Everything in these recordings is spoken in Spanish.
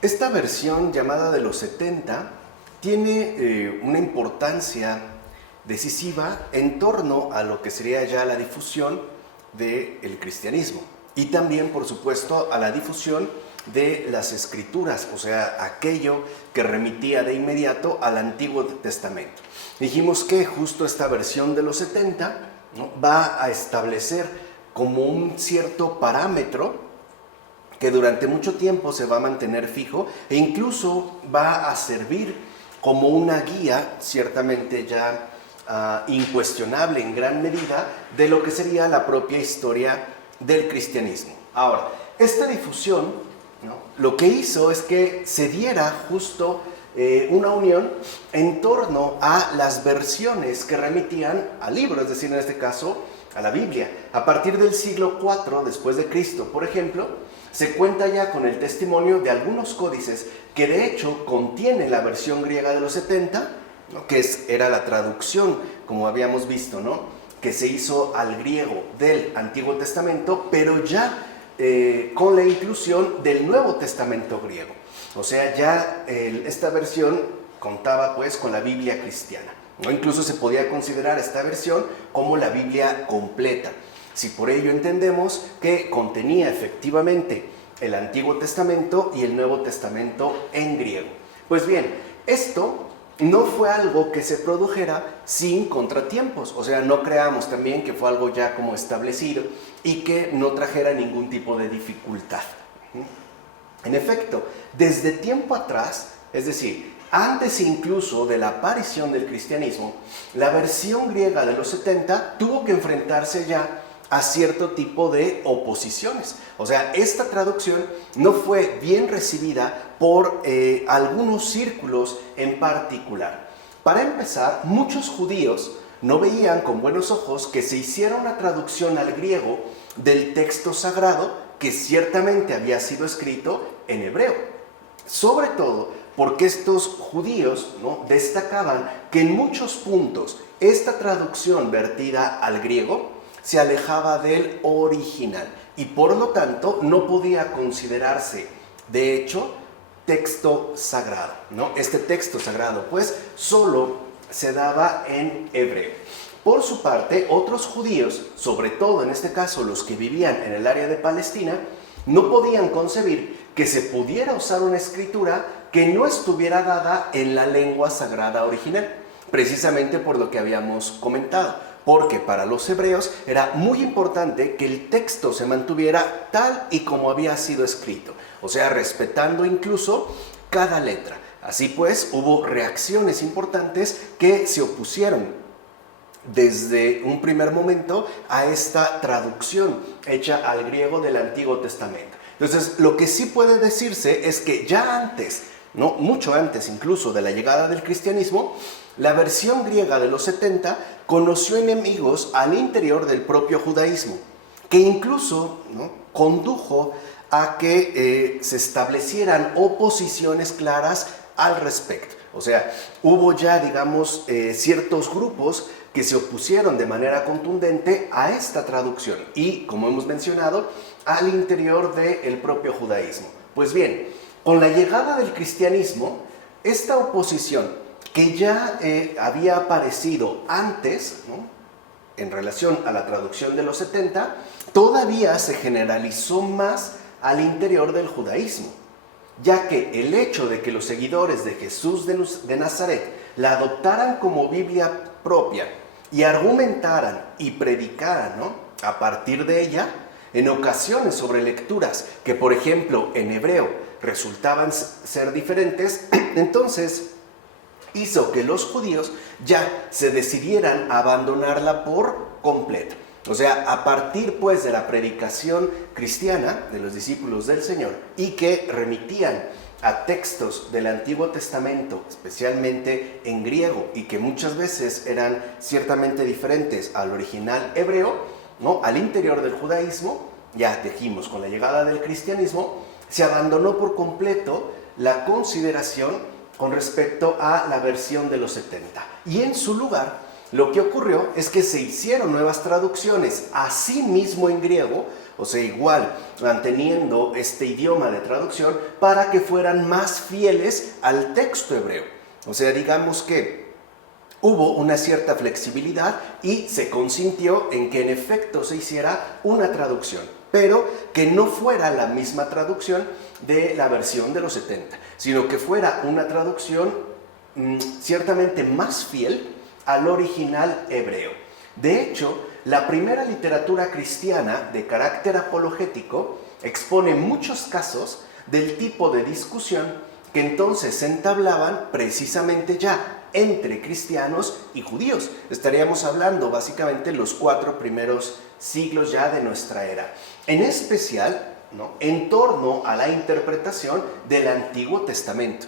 Esta versión llamada de los 70 tiene una importancia decisiva en torno a lo que sería ya la difusión del cristianismo y también, por supuesto, a la difusión de las escrituras, o sea, aquello que remitía de inmediato al Antiguo Testamento. Dijimos que justo esta versión de los 70, ¿no?, va a establecer como un cierto parámetro que durante mucho tiempo se va a mantener fijo e incluso va a servir como una guía, ciertamente ya incuestionable en gran medida, de lo que sería la propia historia del cristianismo. Ahora, esta difusión, ¿no?, lo que hizo es que se diera justo una unión en torno a las versiones que remitían al libro, es decir, en este caso, a la Biblia. A partir del siglo IV después de Cristo, por ejemplo, se cuenta ya con el testimonio de algunos códices que de hecho contienen la versión griega de los 70, ¿no?, que era la traducción, como habíamos visto, ¿no?, que se hizo al griego del Antiguo Testamento, pero ya con la inclusión del Nuevo Testamento griego. O sea, ya esta versión contaba pues con la Biblia cristiana, ¿no? Incluso se podía considerar esta versión como la Biblia completa, si por ello entendemos que contenía efectivamente el Antiguo Testamento y el Nuevo Testamento en griego. Pues bien, esto no fue algo que se produjera sin contratiempos, o sea, no creamos también que fue algo ya como establecido y que no trajera ningún tipo de dificultad. En efecto, desde tiempo atrás, es decir, antes incluso de la aparición del cristianismo, la versión griega de los 70 tuvo que enfrentarse ya a cierto tipo de oposiciones. O sea, esta traducción no fue bien recibida por algunos círculos en particular. Para empezar, muchos judíos no veían con buenos ojos que se hiciera una traducción al griego del texto sagrado que ciertamente había sido escrito en hebreo. Sobre todo porque estos judíos, ¿no?, destacaban que en muchos puntos esta traducción vertida al griego se alejaba del original y por lo tanto no podía considerarse, de hecho, texto sagrado, ¿no? Este texto sagrado, pues, solo se daba en hebreo. Por su parte, otros judíos, sobre todo en este caso los que vivían en el área de Palestina, no podían concebir que se pudiera usar una escritura que no estuviera dada en la lengua sagrada original, precisamente por lo que habíamos comentado, porque para los hebreos era muy importante que el texto se mantuviera tal y como había sido escrito, o sea, respetando incluso cada letra. Así pues, hubo reacciones importantes que se opusieron desde un primer momento a esta traducción hecha al griego del Antiguo Testamento. Entonces, lo que sí puede decirse es que ya antes, ¿no?, mucho antes incluso de la llegada del cristianismo, la versión griega de los 70 conoció enemigos al interior del propio judaísmo, que incluso, ¿no?, condujo a que se establecieran oposiciones claras al respecto. O sea, hubo ya, digamos, ciertos grupos que se opusieron de manera contundente a esta traducción y, como hemos mencionado, al interior del propio judaísmo. Pues bien, con la llegada del cristianismo, esta oposición que ya había aparecido antes, ¿no?, en relación a la traducción de los 70, todavía se generalizó más al interior del judaísmo, ya que el hecho de que los seguidores de Jesús de Nazaret la adoptaran como Biblia propia y argumentaran y predicaran, ¿no?, a partir de ella, en ocasiones sobre lecturas que, por ejemplo, en hebreo resultaban ser diferentes, entonces hizo que los judíos ya se decidieran a abandonarla por completo. O sea, a partir pues de la predicación cristiana de los discípulos del Señor y que remitían a textos del Antiguo Testamento, especialmente en griego, y que muchas veces eran ciertamente diferentes al original hebreo, ¿no?, al interior del judaísmo, ya dijimos, con la llegada del cristianismo, se abandonó por completo la consideración con respecto a la versión de los 70. Y en su lugar, lo que ocurrió es que se hicieron nuevas traducciones, así mismo en griego, o sea, igual manteniendo este idioma de traducción para que fueran más fieles al texto hebreo. O sea, digamos que hubo una cierta flexibilidad y se consintió en que en efecto se hiciera una traducción, pero que no fuera la misma traducción de la versión de los 70, sino que fuera una traducción ciertamente más fiel al original hebreo. De hecho, la primera literatura cristiana de carácter apologético expone muchos casos del tipo de discusión que entonces se entablaban precisamente ya entre cristianos y judíos. Estaríamos hablando básicamente los 4 primeros siglos ya de nuestra era. En especial, ¿no?, en torno a la interpretación del Antiguo Testamento.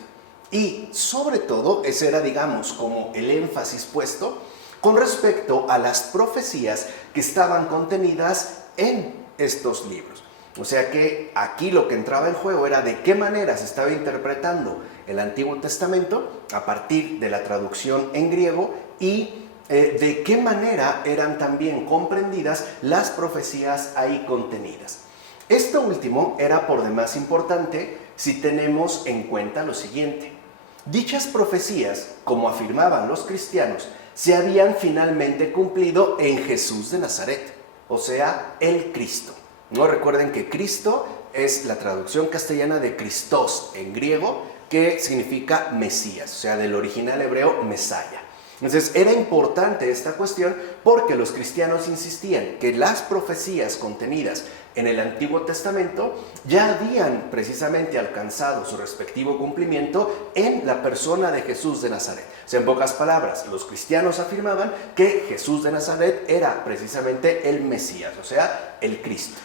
Y sobre todo, ese era, digamos, como el énfasis puesto con respecto a las profecías que estaban contenidas en estos libros. O sea que aquí lo que entraba en juego era de qué manera se estaba interpretando el Antiguo Testamento a partir de la traducción en griego y de qué manera eran también comprendidas las profecías ahí contenidas. Esto último era por demás importante si tenemos en cuenta lo siguiente. Dichas profecías, como afirmaban los cristianos, se habían finalmente cumplido en Jesús de Nazaret, o sea, el Cristo. No, recuerden que Cristo es la traducción castellana de Christos en griego, que significa Mesías, o sea, del original hebreo Mesaya. Entonces, era importante esta cuestión porque los cristianos insistían que las profecías contenidas en el Antiguo Testamento ya habían precisamente alcanzado su respectivo cumplimiento en la persona de Jesús de Nazaret. O sea, en pocas palabras, los cristianos afirmaban que Jesús de Nazaret era precisamente el Mesías, o sea, el Cristo.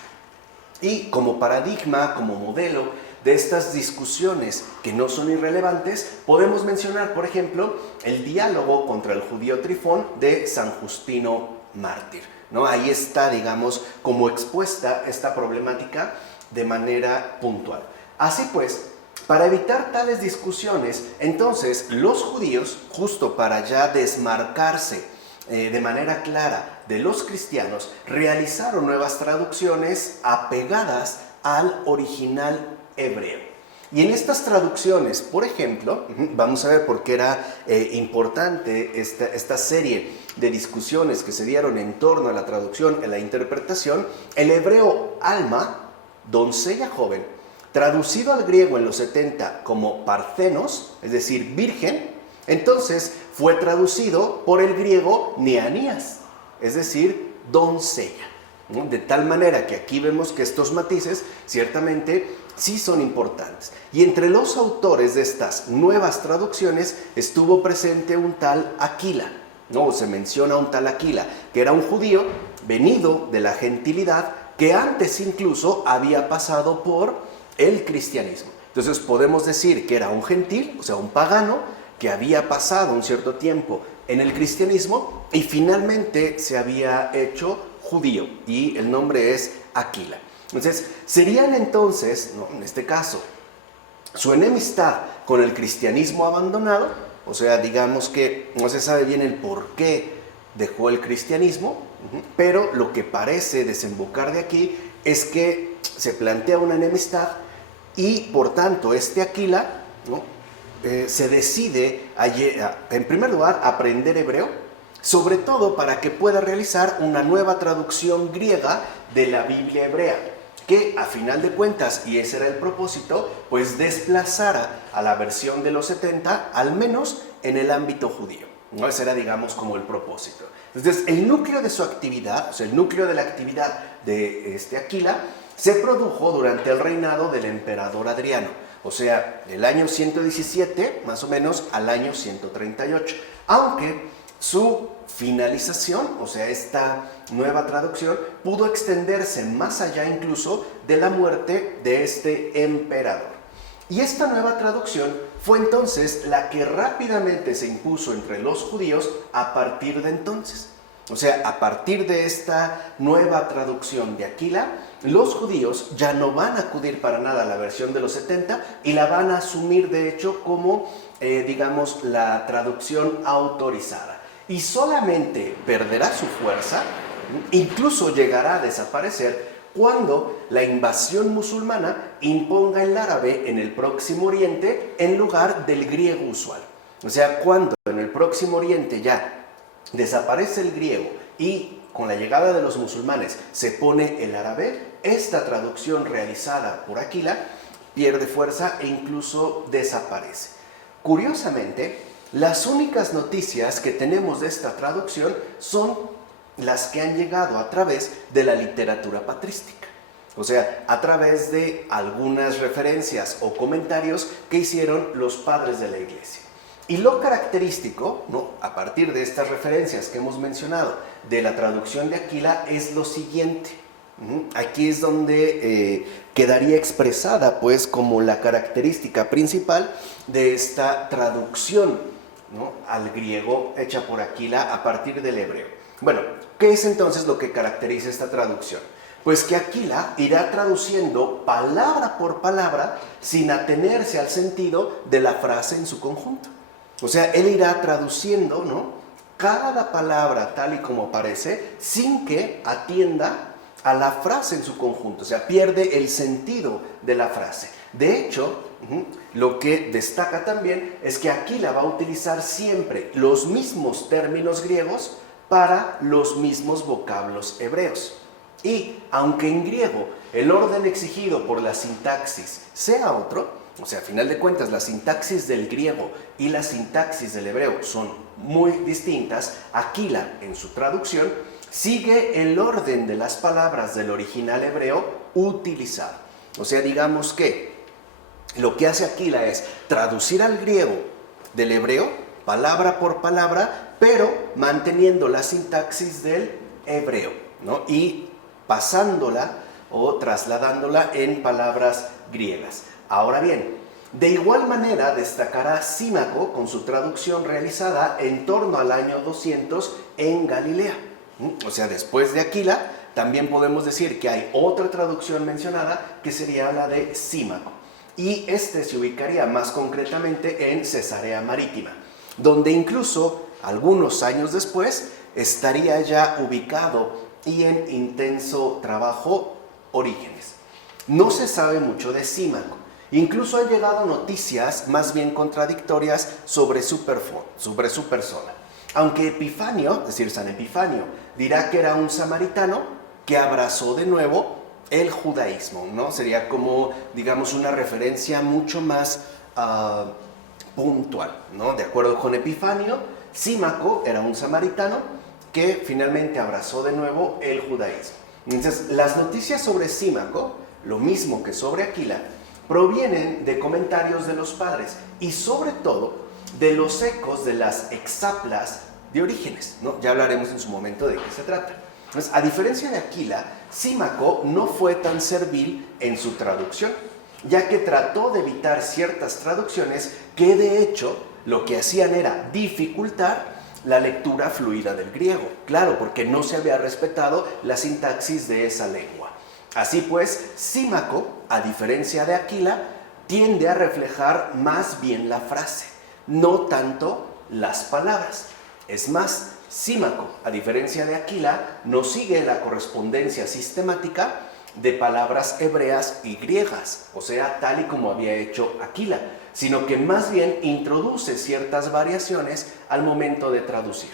Y como paradigma, como modelo de estas discusiones que no son irrelevantes, podemos mencionar, por ejemplo, el diálogo contra el judío Trifón de San Justino Mártir, ¿no? Ahí está, digamos, como expuesta esta problemática de manera puntual. Así pues, para evitar tales discusiones, entonces los judíos, justo para ya desmarcarse de manera clara de los cristianos, realizaron nuevas traducciones apegadas al original hebreo. Y en estas traducciones, por ejemplo, vamos a ver por qué era importante esta serie de discusiones que se dieron en torno a la traducción y la interpretación. El hebreo alma, doncella joven, traducido al griego en los 70 como parthenos, es decir, virgen, entonces fue traducido por el griego neanías, es decir, doncella, ¿no? De tal manera que aquí vemos que estos matices ciertamente sí son importantes. Y entre los autores de estas nuevas traducciones estuvo presente un tal Aquila, ¿no? Se menciona un tal Aquila, que era un judío venido de la gentilidad, que antes incluso había pasado por el cristianismo. Entonces podemos decir que era un gentil, o sea, un pagano, que había pasado un cierto tiempo en el cristianismo y finalmente se había hecho judío, y el nombre es Aquila. Entonces, serían entonces, ¿no?, en este caso, su enemistad con el cristianismo abandonado, o sea, digamos que no se sabe bien el por qué dejó el cristianismo, pero lo que parece desembocar de aquí es que se plantea una enemistad y, por tanto, este Aquila, ¿no?, se decide, en primer lugar, aprender hebreo, sobre todo para que pueda realizar una nueva traducción griega de la Biblia hebrea, que a final de cuentas, y ese era el propósito, pues desplazara a la versión de los 70, al menos en el ámbito judío, ¿no? Ese era, digamos, como el propósito. Entonces, el núcleo de su actividad, o sea, el núcleo de la actividad de este Aquila, se produjo durante el reinado del emperador Adriano, o sea, del año 117 más o menos al año 138, aunque su finalización, o sea, esta nueva traducción, pudo extenderse más allá incluso de la muerte de este emperador. Y esta nueva traducción fue entonces la que rápidamente se impuso entre los judíos a partir de entonces. O sea, a partir de esta nueva traducción de Aquila, los judíos ya no van a acudir para nada a la versión de los 70 y la van a asumir de hecho como, digamos, la traducción autorizada. Y solamente perderá su fuerza, incluso llegará a desaparecer, cuando la invasión musulmana imponga el árabe en el Próximo Oriente en lugar del griego usual. O sea, cuando en el Próximo Oriente ya desaparece el griego y con la llegada de los musulmanes se pone el árabe, esta traducción realizada por Aquila pierde fuerza e incluso desaparece. Curiosamente, las únicas noticias que tenemos de esta traducción son las que han llegado a través de la literatura patrística. O sea, a través de algunas referencias o comentarios que hicieron los padres de la iglesia. Y lo característico, ¿no?, a partir de estas referencias que hemos mencionado de la traducción de Aquila es lo siguiente. Aquí es donde quedaría expresada pues como la característica principal de esta traducción, ¿no?, al griego hecha por Aquila a partir del hebreo. Bueno, ¿qué es entonces lo que caracteriza esta traducción? Pues que Aquila irá traduciendo palabra por palabra sin atenerse al sentido de la frase en su conjunto. O sea, él irá traduciendo, ¿no?, cada palabra tal y como aparece sin que atienda a la frase en su conjunto. O sea, pierde el sentido de la frase. De hecho, lo que destaca también es que Aquila va a utilizar siempre los mismos términos griegos para los mismos vocablos hebreos. Y aunque en griego el orden exigido por la sintaxis sea otro, o sea, a final de cuentas la sintaxis del griego y la sintaxis del hebreo son muy distintas, Aquila en su traducción sigue el orden de las palabras del original hebreo utilizado. O sea, digamos que lo que hace Aquila es traducir al griego del hebreo, palabra por palabra, pero manteniendo la sintaxis del hebreo, ¿no?, y pasándola o trasladándola en palabras griegas. Ahora bien, de igual manera destacará Símaco con su traducción realizada en torno al año 200 en Galilea. O sea, después de Aquila, también podemos decir que hay otra traducción mencionada que sería la de Símaco. Y este se ubicaría más concretamente en Cesarea Marítima, donde incluso algunos años después estaría ya ubicado y en intenso trabajo Orígenes. No se sabe mucho de Símaco. Incluso han llegado noticias más bien contradictorias sobre su persona. Aunque Epifanio, es decir, San Epifanio, dirá que era un samaritano que abrazó de nuevo el judaísmo, ¿no? Sería como, digamos, una referencia mucho más puntual, ¿no? De acuerdo con Epifanio, Símaco era un samaritano que finalmente abrazó de nuevo el judaísmo. Entonces, las noticias sobre Símaco, lo mismo que sobre Aquila, provienen de comentarios de los padres y sobre todo de los ecos de las exaplas de Orígenes, ¿no? Ya hablaremos en su momento de qué se trata. Entonces, a diferencia de Aquila, Símaco no fue tan servil en su traducción, ya que trató de evitar ciertas traducciones que de hecho lo que hacían era dificultar la lectura fluida del griego. Claro, porque no se había respetado la sintaxis de esa lengua. Así pues, Símaco, a diferencia de Aquila, tiende a reflejar más bien la frase, no tanto las palabras. Es más, Símaco, a diferencia de Aquila, no sigue la correspondencia sistemática de palabras hebreas y griegas, o sea, tal y como había hecho Aquila, sino que más bien introduce ciertas variaciones al momento de traducir.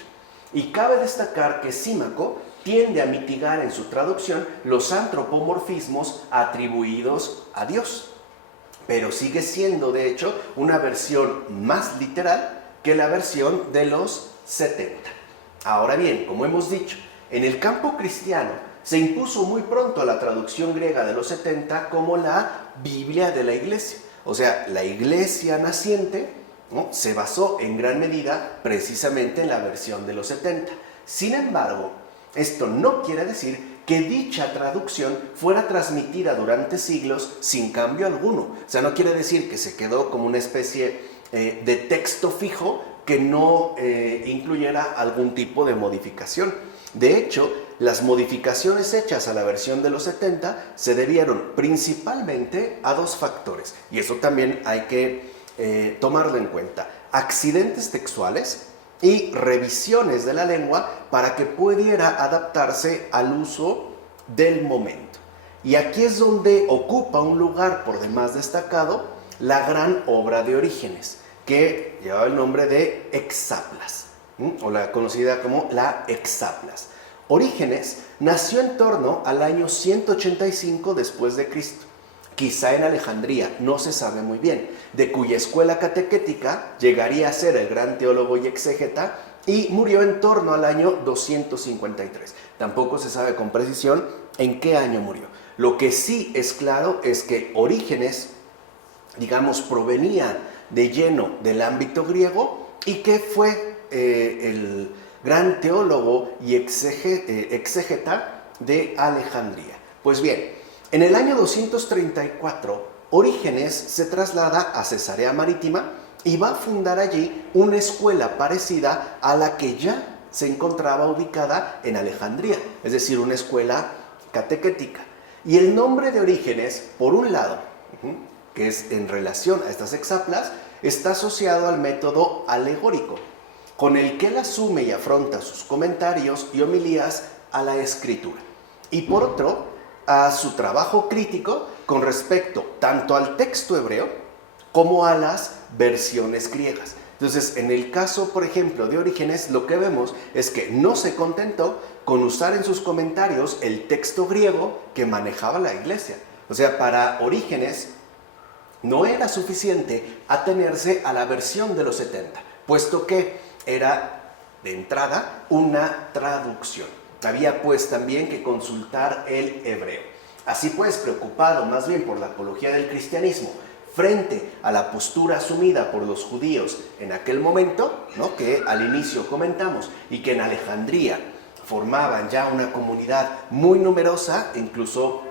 Y cabe destacar que Símaco tiende a mitigar en su traducción los antropomorfismos atribuidos a Dios, pero sigue siendo de hecho una versión más literal que la versión de los 70. Ahora bien, como hemos dicho, en el campo cristiano se impuso muy pronto la traducción griega de los 70 como la Biblia de la Iglesia. O sea, la Iglesia naciente, ¿no?, se basó en gran medida precisamente en la versión de los 70. Sin embargo, esto no quiere decir que dicha traducción fuera transmitida durante siglos sin cambio alguno. O sea, no quiere decir que se quedó como una especie de texto fijo que no incluyera algún tipo de modificación. De hecho, las modificaciones hechas a la versión de los 70 se debieron principalmente a dos factores, y eso también hay que tomarlo en cuenta: accidentes textuales y revisiones de la lengua para que pudiera adaptarse al uso del momento. Y aquí es donde ocupa un lugar por demás destacado la gran obra de Orígenes, que llevaba el nombre de Hexaplas, o la conocida como la Hexaplas. Orígenes nació en torno al año 185 después de Cristo, quizá en Alejandría, no se sabe muy bien, de cuya escuela catequética llegaría a ser el gran teólogo y exégeta, y murió en torno al año 253. Tampoco se sabe con precisión en qué año murió. Lo que sí es claro es que Orígenes, digamos, provenía de lleno del ámbito griego y que fue el gran teólogo y exégeta de Alejandría. Pues bien, en el año 234, Orígenes se traslada a Cesarea Marítima y va a fundar allí una escuela parecida a la que ya se encontraba ubicada en Alejandría, es decir, una escuela catequética. Y el nombre de Orígenes, por un lado, que es en relación a estas hexaplas, está asociado al método alegórico, con el que él asume y afronta sus comentarios y homilías a la escritura. Y por otro, a su trabajo crítico con respecto tanto al texto hebreo como a las versiones griegas. Entonces, en el caso, por ejemplo, de Orígenes, lo que vemos es que no se contentó con usar en sus comentarios el texto griego que manejaba la iglesia. O sea, para Orígenes no era suficiente atenerse a la versión de los 70, puesto que era, de entrada, una traducción. Había pues también que consultar el hebreo. Así pues, preocupado más bien por la apología del cristianismo frente a la postura asumida por los judíos en aquel momento, ¿no?, que al inicio comentamos, y que en Alejandría formaban ya una comunidad muy numerosa, incluso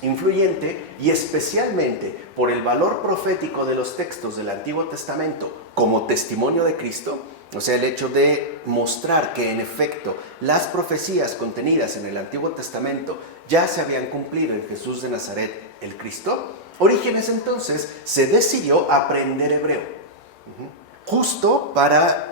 influyente, y especialmente por el valor profético de los textos del Antiguo Testamento como testimonio de Cristo, o sea, el hecho de mostrar que en efecto las profecías contenidas en el Antiguo Testamento ya se habían cumplido en Jesús de Nazaret, el Cristo. Orígenes entonces se decidió a aprender hebreo, justo para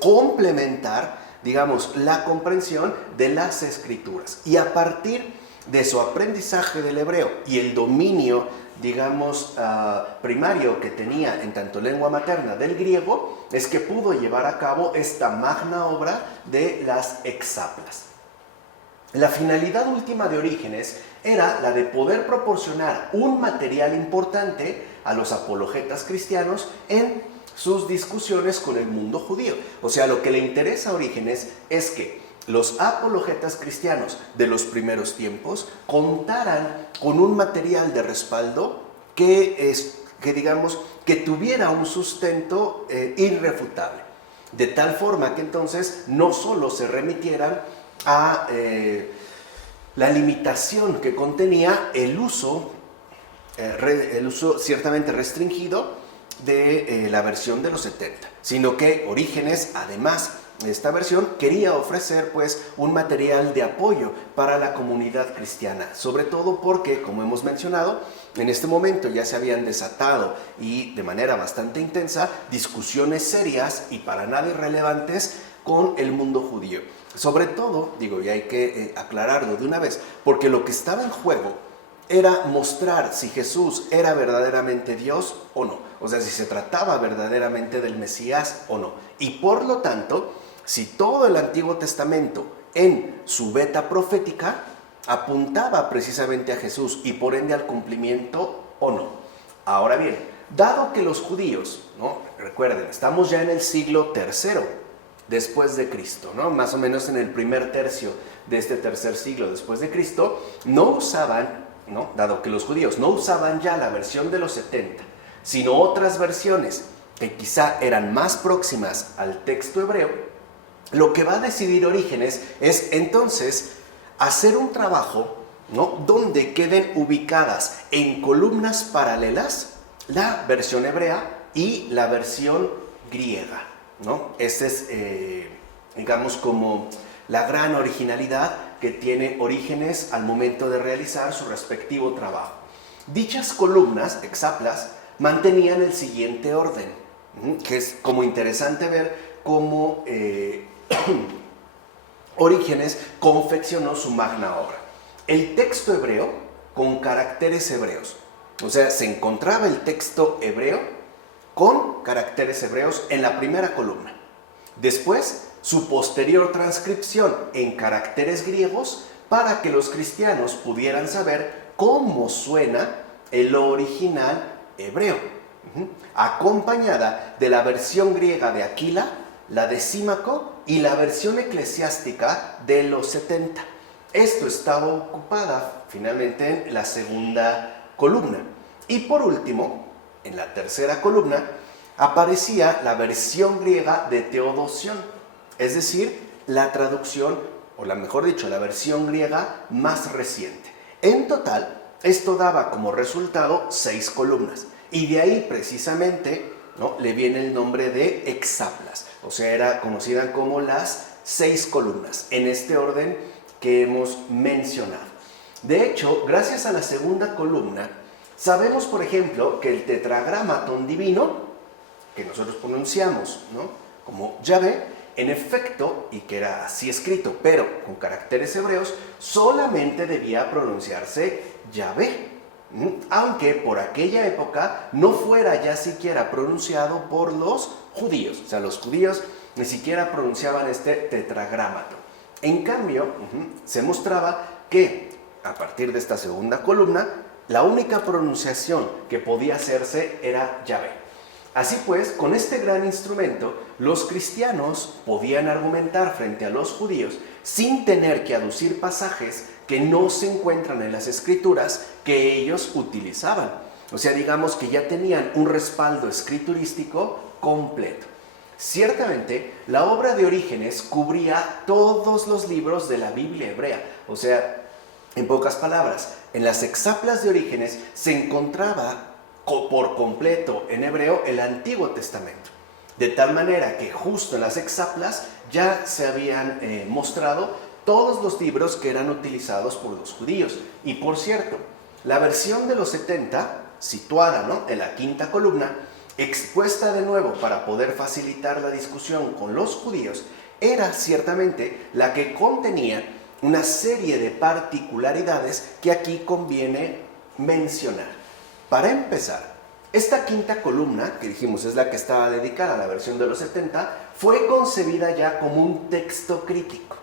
complementar, digamos, la comprensión de las Escrituras. Y a partir de su aprendizaje del hebreo y el dominio, digamos, primario que tenía en tanto lengua materna del griego, es que pudo llevar a cabo esta magna obra de las hexaplas. La finalidad última de Orígenes era la de poder proporcionar un material importante a los apologetas cristianos en sus discusiones con el mundo judío. O sea, lo que le interesa a Orígenes es que los apologetas cristianos de los primeros tiempos contaran con un material de respaldo que digamos, que tuviera un sustento irrefutable, de tal forma que entonces no solo se remitieran a la limitación que contenía el uso ciertamente restringido de la versión de los 70, sino que Orígenes, además de esta versión, quería ofrecer pues un material de apoyo para la comunidad cristiana, sobre todo porque, como hemos mencionado, en este momento ya se habían desatado y de manera bastante intensa discusiones serias y para nada irrelevantes con el mundo judío. Sobre todo, digo, y hay que aclararlo de una vez, porque lo que estaba en juego era mostrar si Jesús era verdaderamente Dios o no, o sea, si se trataba verdaderamente del Mesías o no. Y por lo tanto, si todo el Antiguo Testamento en su veta profética apuntaba precisamente a Jesús y por ende al cumplimiento o no. Ahora bien, dado que los judíos, ¿no?, recuerden, estamos ya en el siglo III después de Cristo, ¿no?, más o menos en el primer tercio de este tercer siglo después de Cristo, no usaban, ¿no?, dado que los judíos no usaban ya la versión de los 70, sino otras versiones que quizá eran más próximas al texto hebreo, lo que va a decidir Orígenes es entonces hacer un trabajo, ¿no?, donde queden ubicadas en columnas paralelas la versión hebrea y la versión griega, ¿no? Esta es, digamos, como la gran originalidad que tiene Orígenes al momento de realizar su respectivo trabajo. Dichas columnas, hexaplas, mantenían el siguiente orden, que es como interesante ver cómo Orígenes confeccionó su magna obra. el texto hebreo con caracteres hebreos. O sea, se encontraba el texto hebreo con caracteres hebreos en la primera columna. Después, su posterior transcripción en caracteres griegos para que los cristianos pudieran saber cómo suena el original hebreo, acompañada de la versión griega de Aquila, la de Símaco y la versión eclesiástica de los 70. Esto estaba ocupada finalmente en la segunda columna. Y por último, en la tercera columna, aparecía la versión griega de Teodosión, es decir, la traducción, o la mejor dicho, la versión griega más reciente. En total, esto daba como resultado 6 columnas, y de ahí precisamente, ¿no?, le viene el nombre de hexaplas, o sea, era conocida como las 6 columnas, en este orden que hemos mencionado. De hecho, gracias a la segunda columna, sabemos, por ejemplo, que el tetragramaton divino, que nosotros pronunciamos, ¿no?, como Yahvé, en efecto, y que era así escrito, pero con caracteres hebreos, solamente debía pronunciarse Yahvé, aunque por aquella época no fuera ya siquiera pronunciado por los judíos. O sea, los judíos ni siquiera pronunciaban este tetragramaton. En cambio, se mostraba que a partir de esta segunda columna, la única pronunciación que podía hacerse era Yahvé. Así pues, con este gran instrumento, los cristianos podían argumentar frente a los judíos sin tener que aducir pasajes que no se encuentran en las escrituras que ellos utilizaban. O sea, digamos que ya tenían un respaldo escriturístico completo. Ciertamente, la obra de Orígenes cubría todos los libros de la Biblia hebrea. O sea, en pocas palabras, en las hexaplas de Orígenes se encontraba por completo en hebreo el Antiguo Testamento, de tal manera que justo en las hexaplas ya se habían mostrado todos los libros que eran utilizados por los judíos. Y por cierto, la versión de los 70, situada, ¿no?, en la quinta columna, expuesta de nuevo para poder facilitar la discusión con los judíos, era ciertamente la que contenía una serie de particularidades que aquí conviene mencionar. Para empezar, esta quinta columna, que dijimos es la que estaba dedicada a la versión de los 70, fue concebida ya como un texto crítico.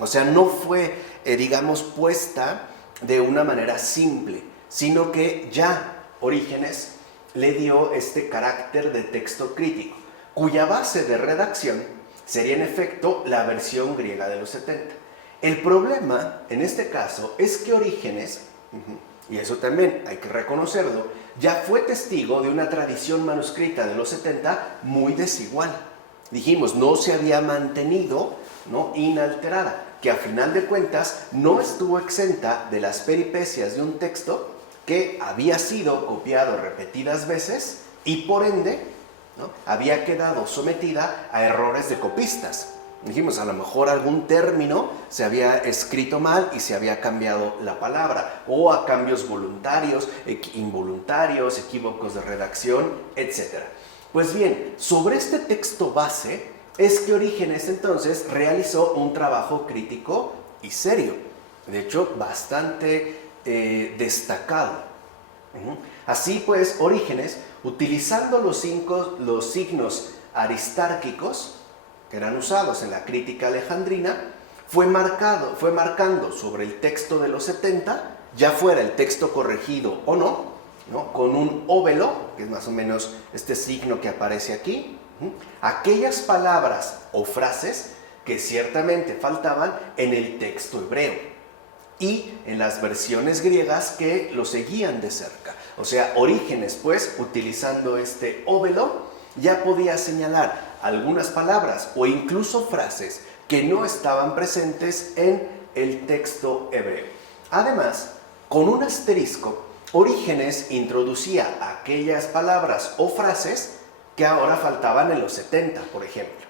O sea, no fue, digamos, puesta de una manera simple, sino que ya Orígenes le dio este carácter de texto crítico, cuya base de redacción sería en efecto la versión griega de los 70. El problema, en este caso, es que Orígenes, y eso también hay que reconocerlo, ya fue testigo de una tradición manuscrita de los 70 muy desigual. Dijimos, no se había mantenido, ¿no?, inalterada, que a final de cuentas no estuvo exenta de las peripecias de un texto que había sido copiado repetidas veces y por ende, ¿no?, había quedado sometida a errores de copistas. Dijimos, a lo mejor algún término se había escrito mal y se había cambiado la palabra, o a cambios voluntarios, involuntarios, equívocos de redacción, etc. Pues bien, sobre este texto base es que Orígenes entonces realizó un trabajo crítico y serio, de hecho bastante destacado. Así pues, Orígenes, utilizando los signos aristárquicos que eran usados en la crítica alejandrina, fue marcando sobre el texto de los 70, ya fuera el texto corregido o no, con un óbelo, que es más o menos este signo que aparece aquí, aquellas palabras o frases que ciertamente faltaban en el texto hebreo y en las versiones griegas que lo seguían de cerca. O sea, Orígenes, pues, utilizando este óbelo, ya podía señalar algunas palabras o incluso frases que no estaban presentes en el texto hebreo. Además, con un asterisco, Orígenes introducía aquellas palabras o frases que ahora faltaban en los 70, por ejemplo,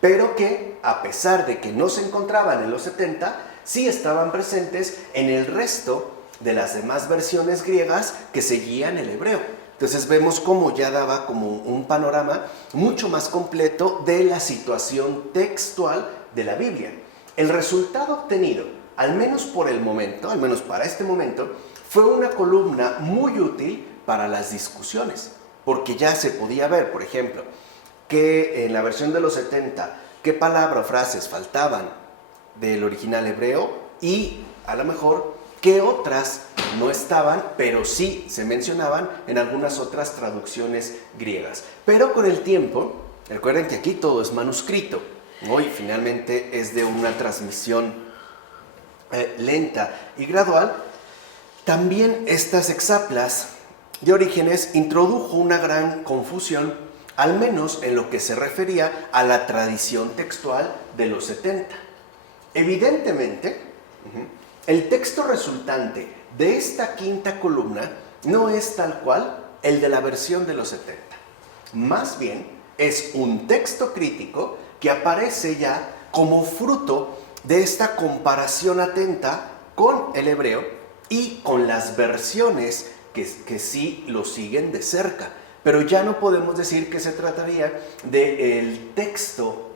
pero que, a pesar de que no se encontraban en los 70, sí estaban presentes en el resto de las demás versiones griegas que seguían el hebreo. Entonces vemos cómo ya daba como un panorama mucho más completo de la situación textual de la Biblia. El resultado obtenido al menos por el momento, al menos para este momento, fue una columna muy útil para las discusiones, porque ya se podía ver, por ejemplo, que en la versión de los 70, qué palabra o frases faltaban del original hebreo y a lo mejor qué otras no estaban, pero sí se mencionaban en algunas otras traducciones griegas. Pero con el tiempo, recuerden que aquí todo es manuscrito, ¿no? Y finalmente es de una transmisión lenta y gradual. También estas exaplas de Orígenes introdujo una gran confusión, al menos en lo que se refería a la tradición textual de los 70. Evidentemente, el texto resultante de esta quinta columna no es tal cual el de la versión de los 70. Más bien, es un texto crítico que aparece ya como fruto de esta comparación atenta con el hebreo y con las versiones que sí lo siguen de cerca. Pero ya no podemos decir que se trataría del texto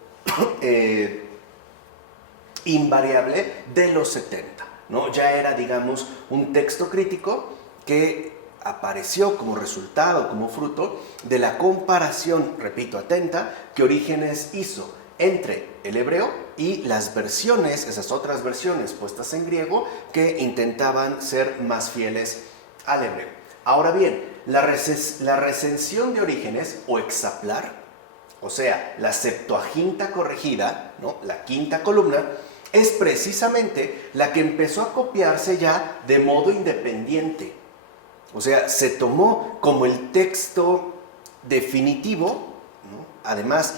invariable de los 70, ¿no? Ya era, digamos, un texto crítico que apareció como resultado, como fruto de la comparación, repito, atenta, que Orígenes hizo entre el hebreo y las versiones, esas otras versiones puestas en griego, que intentaban ser más fieles al hebreo. Ahora bien, la recensión de Orígenes, o exaplar, o sea, la Septuaginta corregida, ¿no? La quinta columna, es precisamente la que empezó a copiarse ya de modo independiente. O sea, se tomó como el texto definitivo, ¿no? Además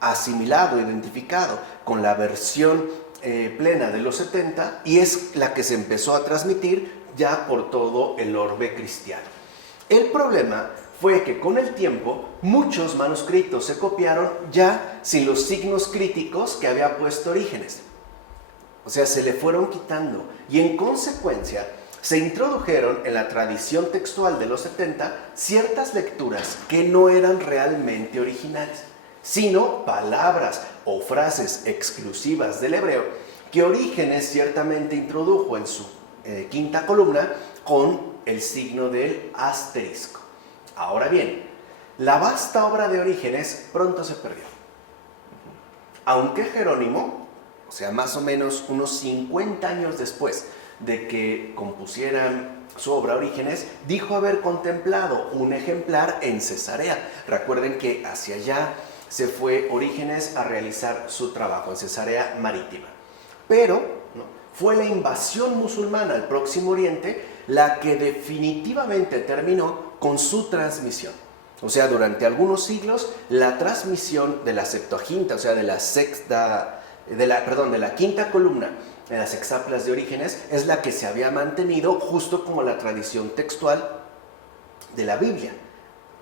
asimilado, identificado con la versión plena de los 70, y es la que se empezó a transmitir ya por todo el orbe cristiano. El problema fue que con el tiempo muchos manuscritos se copiaron ya sin los signos críticos que había puesto Orígenes. O sea, se le fueron quitando y en consecuencia se introdujeron en la tradición textual de los 70 ciertas lecturas que no eran realmente originales, sino palabras o frases exclusivas del hebreo que Orígenes ciertamente introdujo en su quinta columna con el signo del asterisco. Ahora bien, la vasta obra de Orígenes pronto se perdió. Aunque Jerónimo, o sea, más o menos unos 50 años después de que compusieran su obra Orígenes, dijo haber contemplado un ejemplar en Cesarea. Recuerden que hacia allá se fue Orígenes a realizar su trabajo, en Cesarea Marítima. Pero ¿no? Fue la invasión musulmana al Próximo Oriente la que definitivamente terminó con su transmisión. O sea, durante algunos siglos, la transmisión de la Septuaginta, o sea, de la quinta columna de las exaplas de Orígenes, es la que se había mantenido justo como la tradición textual de la Biblia.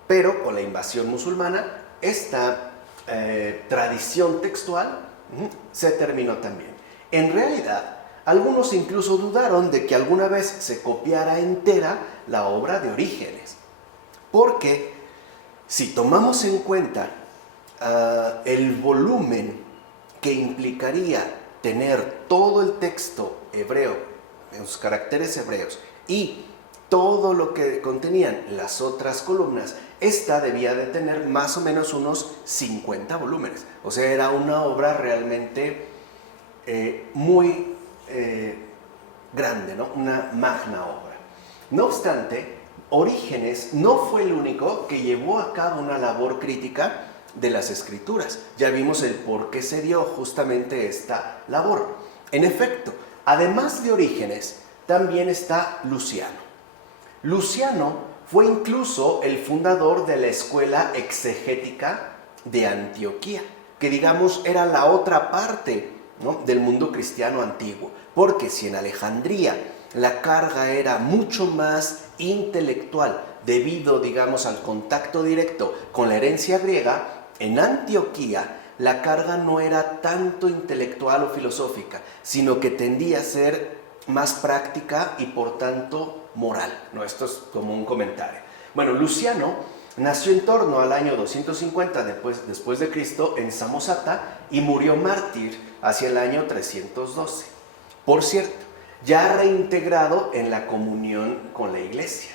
Pero con la invasión musulmana, esta tradición textual se terminó también. En realidad, algunos incluso dudaron de que alguna vez se copiara entera la obra de Orígenes. Porque si tomamos en cuenta el volumen que implicaría tener todo el texto hebreo, en sus caracteres hebreos, y todo lo que contenían las otras columnas, esta debía de tener más o menos unos 50 volúmenes. O sea, era una obra realmente muy grande, ¿no? Una magna obra. No obstante, Orígenes no fue el único que llevó a cabo una labor crítica de las Escrituras. Ya vimos el por qué se dio justamente esta labor. En efecto, además de Orígenes, también está Luciano. Luciano fue incluso el fundador de la escuela exegética de Antioquía, que digamos era la otra parte, ¿no? del mundo cristiano antiguo. Porque si en Alejandría la carga era mucho más intelectual, debido, digamos, al contacto directo con la herencia griega, en Antioquía la carga no era tanto intelectual o filosófica, sino que tendía a ser más práctica y por tanto moral, ¿no? Esto es como un comentario. Bueno, Luciano nació en torno al año 250 después de Cristo en Samosata y murió mártir hacia el año 312. Por cierto, ya reintegrado en la comunión con la iglesia,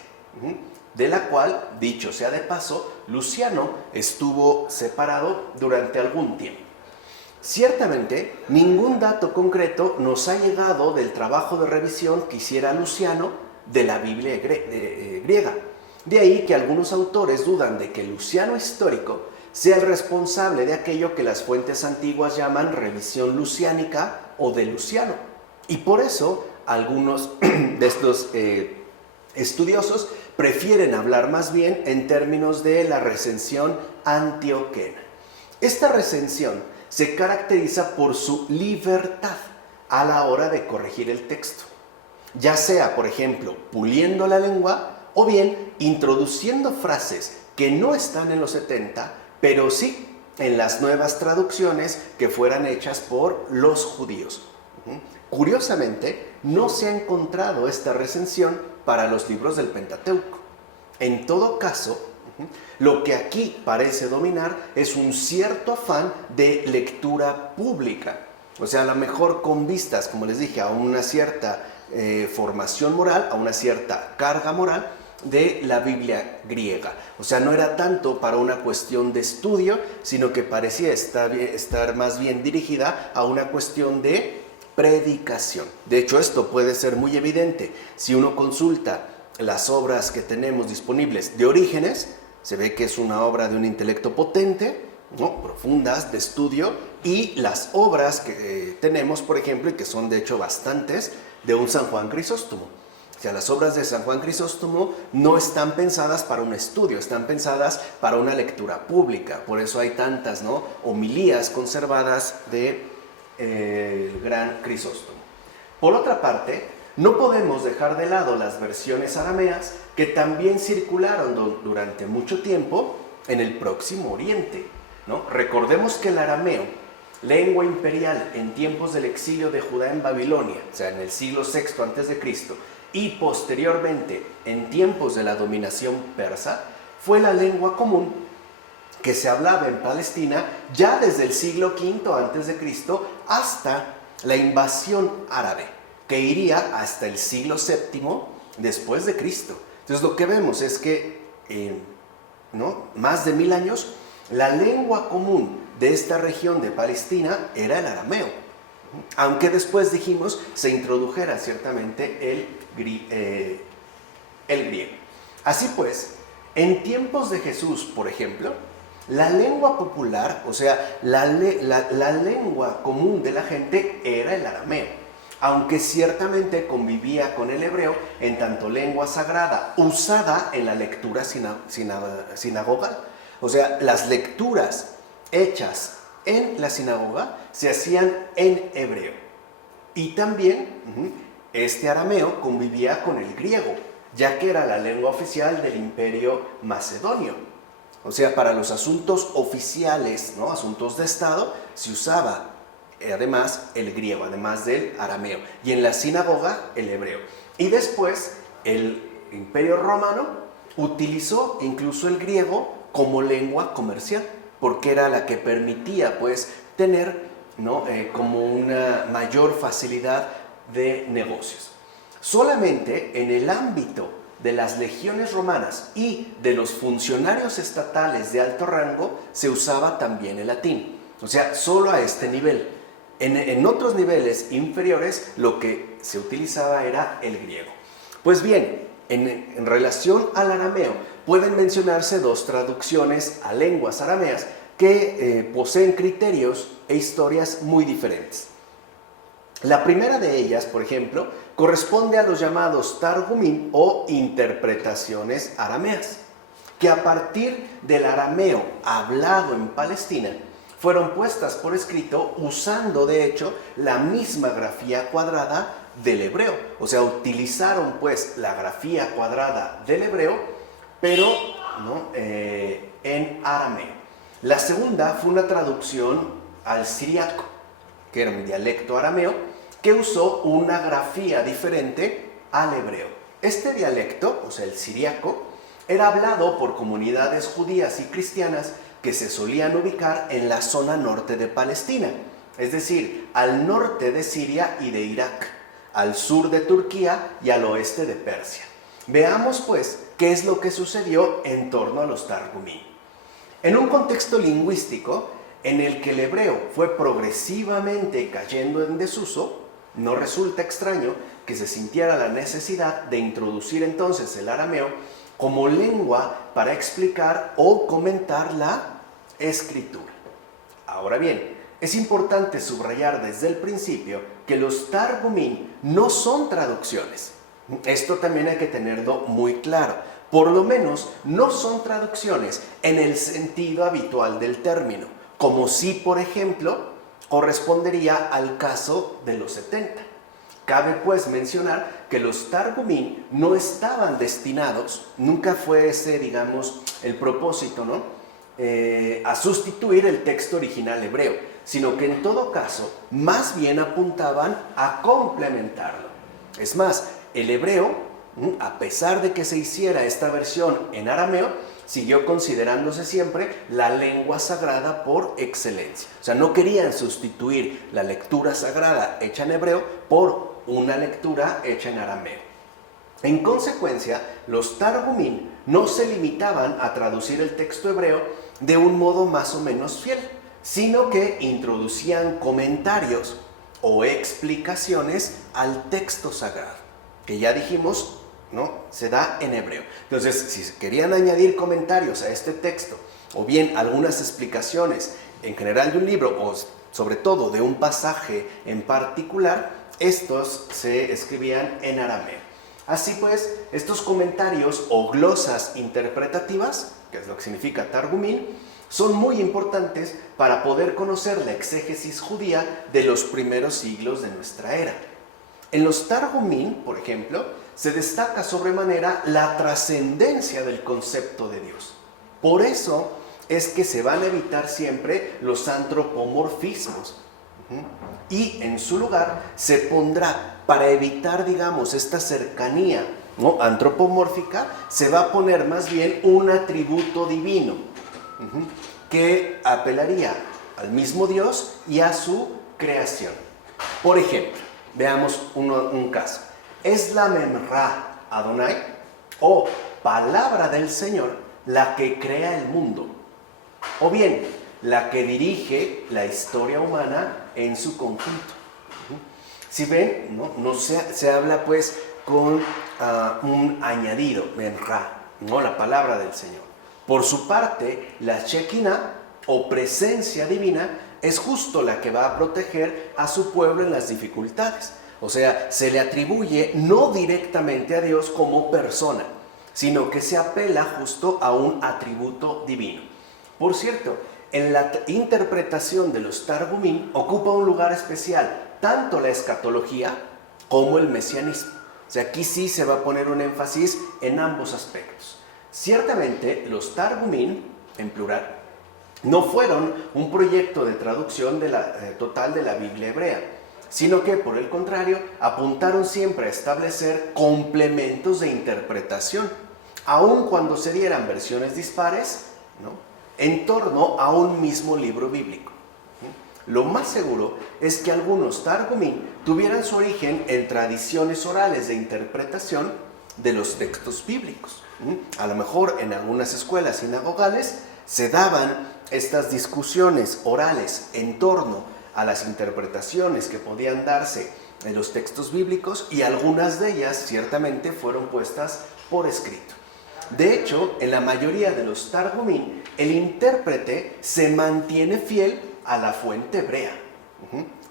de la cual, dicho sea de paso, Luciano estuvo separado durante algún tiempo. Ciertamente, ningún dato concreto nos ha llegado del trabajo de revisión que hiciera Luciano de la Biblia griega. De ahí que algunos autores dudan de que Luciano histórico sea el responsable de aquello que las fuentes antiguas llaman revisión luciánica o de Luciano. Y por eso algunos de estos estudiosos prefieren hablar más bien en términos de la recensión antioquena. Esta recensión se caracteriza por su libertad a la hora de corregir el texto, ya sea, por ejemplo, puliendo la lengua o bien introduciendo frases que no están en los 70, pero sí en las nuevas traducciones que fueran hechas por los judíos. Curiosamente, no se ha encontrado esta recensión para los libros del Pentateuco. En todo caso, lo que aquí parece dominar es un cierto afán de lectura pública. O sea, a lo mejor con vistas, como les dije, a una cierta formación moral, a una cierta carga moral de la Biblia griega. O sea, no era tanto para una cuestión de estudio, sino que parecía estar más bien dirigida a una cuestión de predicación. De hecho, esto puede ser muy evidente si uno consulta las obras que tenemos disponibles de Orígenes. Se ve que es una obra de un intelecto potente, ¿no? Profundas, de estudio, y las obras que tenemos, por ejemplo, y que son de hecho bastantes, de un San Juan Crisóstomo. O sea, las obras de San Juan Crisóstomo no están pensadas para un estudio, están pensadas para una lectura pública. Por eso hay tantas, ¿no?, homilías conservadas de el gran Crisóstomo. Por otra parte, no podemos dejar de lado las versiones arameas que también circularon durante mucho tiempo en el Próximo Oriente, ¿no? Recordemos que el arameo, lengua imperial en tiempos del exilio de Judá en Babilonia, o sea, en el siglo VI a.C., y posteriormente en tiempos de la dominación persa, fue la lengua común que se hablaba en Palestina ya desde el siglo V a.C. hasta la invasión árabe, que iría hasta el siglo VII después de Cristo. Entonces lo que vemos es que más de 1000 años, la lengua común de esta región de Palestina era el arameo, aunque después dijimos se introdujera ciertamente el griego. Así pues, en tiempos de Jesús, por ejemplo, la lengua popular, o sea, la lengua común de la gente era el arameo, aunque ciertamente convivía con el hebreo en tanto lengua sagrada usada en la lectura sinagogal. O sea, las lecturas hechas en la sinagoga se hacían en hebreo. Y también este arameo convivía con el griego, ya que era la lengua oficial del Imperio Macedonio. O sea, para los asuntos oficiales, ¿no?, asuntos de Estado, se usaba además el griego, además del arameo, y en la sinagoga el hebreo. Y después el Imperio Romano utilizó incluso el griego como lengua comercial, porque era la que permitía pues tener, ¿no?, como una mayor facilidad de negocios. Solamente en el ámbito de las legiones romanas y de los funcionarios estatales de alto rango se usaba también el latín, o sea, solo a este nivel. En otros niveles inferiores lo que se utilizaba era el griego. Pues bien, en relación al arameo pueden mencionarse dos traducciones a lenguas arameas que poseen criterios e historias muy diferentes. La primera de ellas, por ejemplo, corresponde a los llamados Targumim o interpretaciones arameas, que a partir del arameo hablado en Palestina fueron puestas por escrito usando de hecho la misma grafía cuadrada del hebreo. O sea, utilizaron pues la grafía cuadrada del hebreo, pero ¿no?, en arameo. La segunda fue una traducción al siriaco, que era un dialecto arameo, que usó una grafía diferente al hebreo. Este dialecto, o sea, el siriaco, era hablado por comunidades judías y cristianas que se solían ubicar en la zona norte de Palestina, es decir, al norte de Siria y de Irak. al sur de Turquía y al oeste de Persia. Veamos pues qué es lo que sucedió en torno a los Targumim. En un contexto lingüístico en el que el hebreo fue progresivamente cayendo en desuso, no resulta extraño que se sintiera la necesidad de introducir entonces el arameo como lengua para explicar o comentar la escritura. Ahora bien, es importante subrayar desde el principio que los Targumim no son traducciones. Esto también hay que tenerlo muy claro. Por lo menos no son traducciones en el sentido habitual del término, como si, por ejemplo, correspondería al caso de los 70. Cabe pues mencionar que los Targumim no estaban destinados, nunca fue ese, digamos, el propósito, ¿no? A sustituir el texto original hebreo, sino que en todo caso más bien apuntaban a complementarlo. Es más, el hebreo, a pesar de que se hiciera esta versión en arameo, siguió considerándose siempre la lengua sagrada por excelencia. O sea, no querían sustituir la lectura sagrada hecha en hebreo por una lectura hecha en arameo. En consecuencia, los Targumim no se limitaban a traducir el texto hebreo de un modo más o menos fiel, sino que introducían comentarios o explicaciones al texto sagrado, que ya dijimos, ¿no?, se da en hebreo. Entonces, si querían añadir comentarios a este texto, o bien algunas explicaciones en general de un libro, o sobre todo de un pasaje en particular, estos se escribían en arameo. Así pues, estos comentarios o glosas interpretativas, que es lo que significa Targumim, son muy importantes para poder conocer la exégesis judía de los primeros siglos de nuestra era. En los Targumim, por ejemplo, se destaca sobremanera la trascendencia del concepto de Dios. Por eso es que se van a evitar siempre los antropomorfismos. Y en su lugar se pondrá, para evitar, digamos, esta cercanía, ¿no?, antropomórfica, se va a poner más bien un atributo divino, que apelaría al mismo Dios y a su creación. Por ejemplo, veamos un caso. ¿Es la Memra Adonai, o palabra del Señor, la que crea el mundo? O bien, la que dirige la historia humana en su conjunto. Si ven, no se habla pues con un añadido, Memra, no la palabra del Señor. Por su parte, la Shekinah, o presencia divina, es justo la que va a proteger a su pueblo en las dificultades. O sea, se le atribuye no directamente a Dios como persona, sino que se apela justo a un atributo divino. Por cierto, en la interpretación de los Targumim ocupa un lugar especial tanto la escatología como el mesianismo. O sea, aquí sí se va a poner un énfasis en ambos aspectos. Ciertamente, los Targumim, en plural, no fueron un proyecto de traducción total de la Biblia hebrea, sino que, por el contrario, apuntaron siempre a establecer complementos de interpretación, aun cuando se dieran versiones dispares, ¿no?, en torno a un mismo libro bíblico. Lo más seguro es que algunos Targumim tuvieran su origen en tradiciones orales de interpretación de los textos bíblicos. A lo mejor en algunas escuelas sinagogales se daban estas discusiones orales en torno a las interpretaciones que podían darse en los textos bíblicos, y algunas de ellas ciertamente fueron puestas por escrito. De hecho, en la mayoría de los Targumim, el intérprete se mantiene fiel a la fuente hebrea.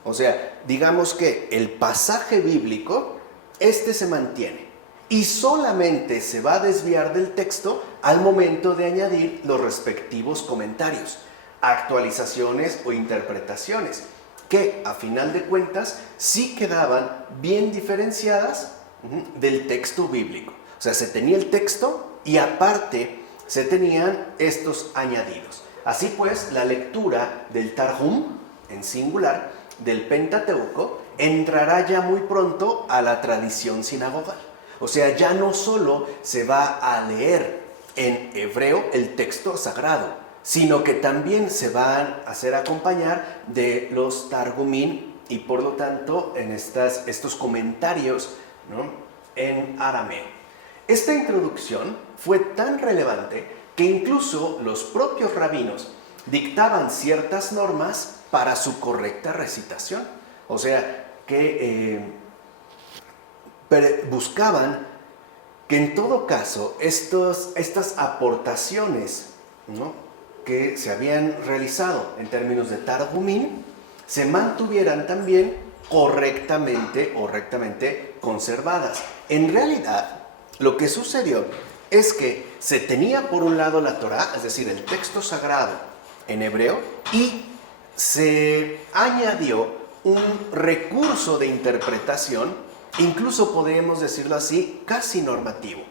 O sea, digamos que el pasaje bíblico, se mantiene, y solamente se va a desviar del texto al momento de añadir los respectivos comentarios, actualizaciones o interpretaciones, que a final de cuentas sí quedaban bien diferenciadas del texto bíblico. O sea, se tenía el texto y aparte se tenían estos añadidos. Así pues, la lectura del Targum, en singular, del Pentateuco, entrará ya muy pronto a la tradición sinagogal. O sea, ya no solo se va a leer en hebreo el texto sagrado, sino que también se van a hacer acompañar de los Targumim y por lo tanto en estos comentarios, ¿no?, en arameo. Esta introducción fue tan relevante que incluso los propios rabinos dictaban ciertas normas para su correcta recitación. O sea, que buscaban que en todo caso estas aportaciones, ¿no?, que se habían realizado en términos de Targumín se mantuvieran también correctamente o rectamente conservadas. En realidad, lo que sucedió es que se tenía por un lado la Torá, es decir, el texto sagrado en hebreo, y se añadió un recurso de interpretación, incluso podemos decirlo así, casi normativo.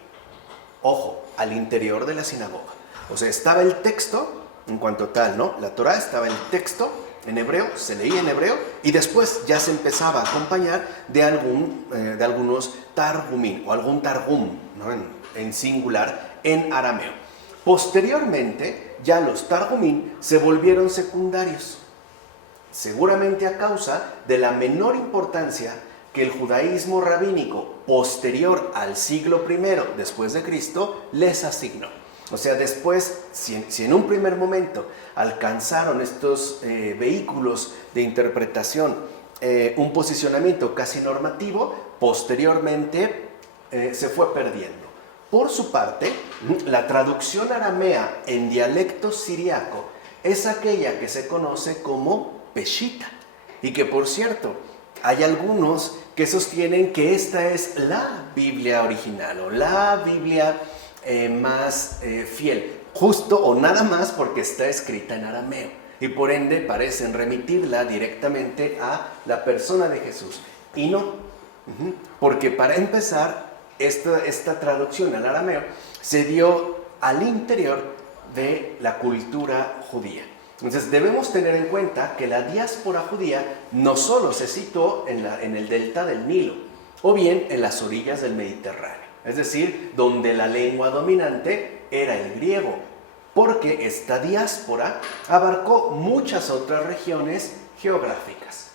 Ojo, al interior de la sinagoga. O sea, estaba el texto en cuanto tal, ¿no? La Torá estaba el texto en hebreo, se leía en hebreo y después ya se empezaba a acompañar de algunos targumín o algún targum, ¿no?, en singular en arameo. Posteriormente, ya los targumín se volvieron secundarios, seguramente a causa de la menor importancia que el judaísmo rabínico posterior al siglo I después de Cristo les asignó. O sea, después, si en un primer momento alcanzaron estos vehículos de interpretación un posicionamiento casi normativo, posteriormente se fue perdiendo. Por su parte, la traducción aramea en dialecto siriaco es aquella que se conoce como Peshita, y que, por cierto, hay algunos que sostienen que esta es la Biblia original o la Biblia más fiel, justo o nada más porque está escrita en arameo y por ende parecen remitirla directamente a la persona de Jesús. Y no, porque para empezar, esta traducción al arameo se dio al interior de la cultura judía. Entonces debemos tener en cuenta que la diáspora judía no solo se situó en el delta del Nilo o bien en las orillas del Mediterráneo, es decir, donde la lengua dominante era el griego, porque esta diáspora abarcó muchas otras regiones geográficas.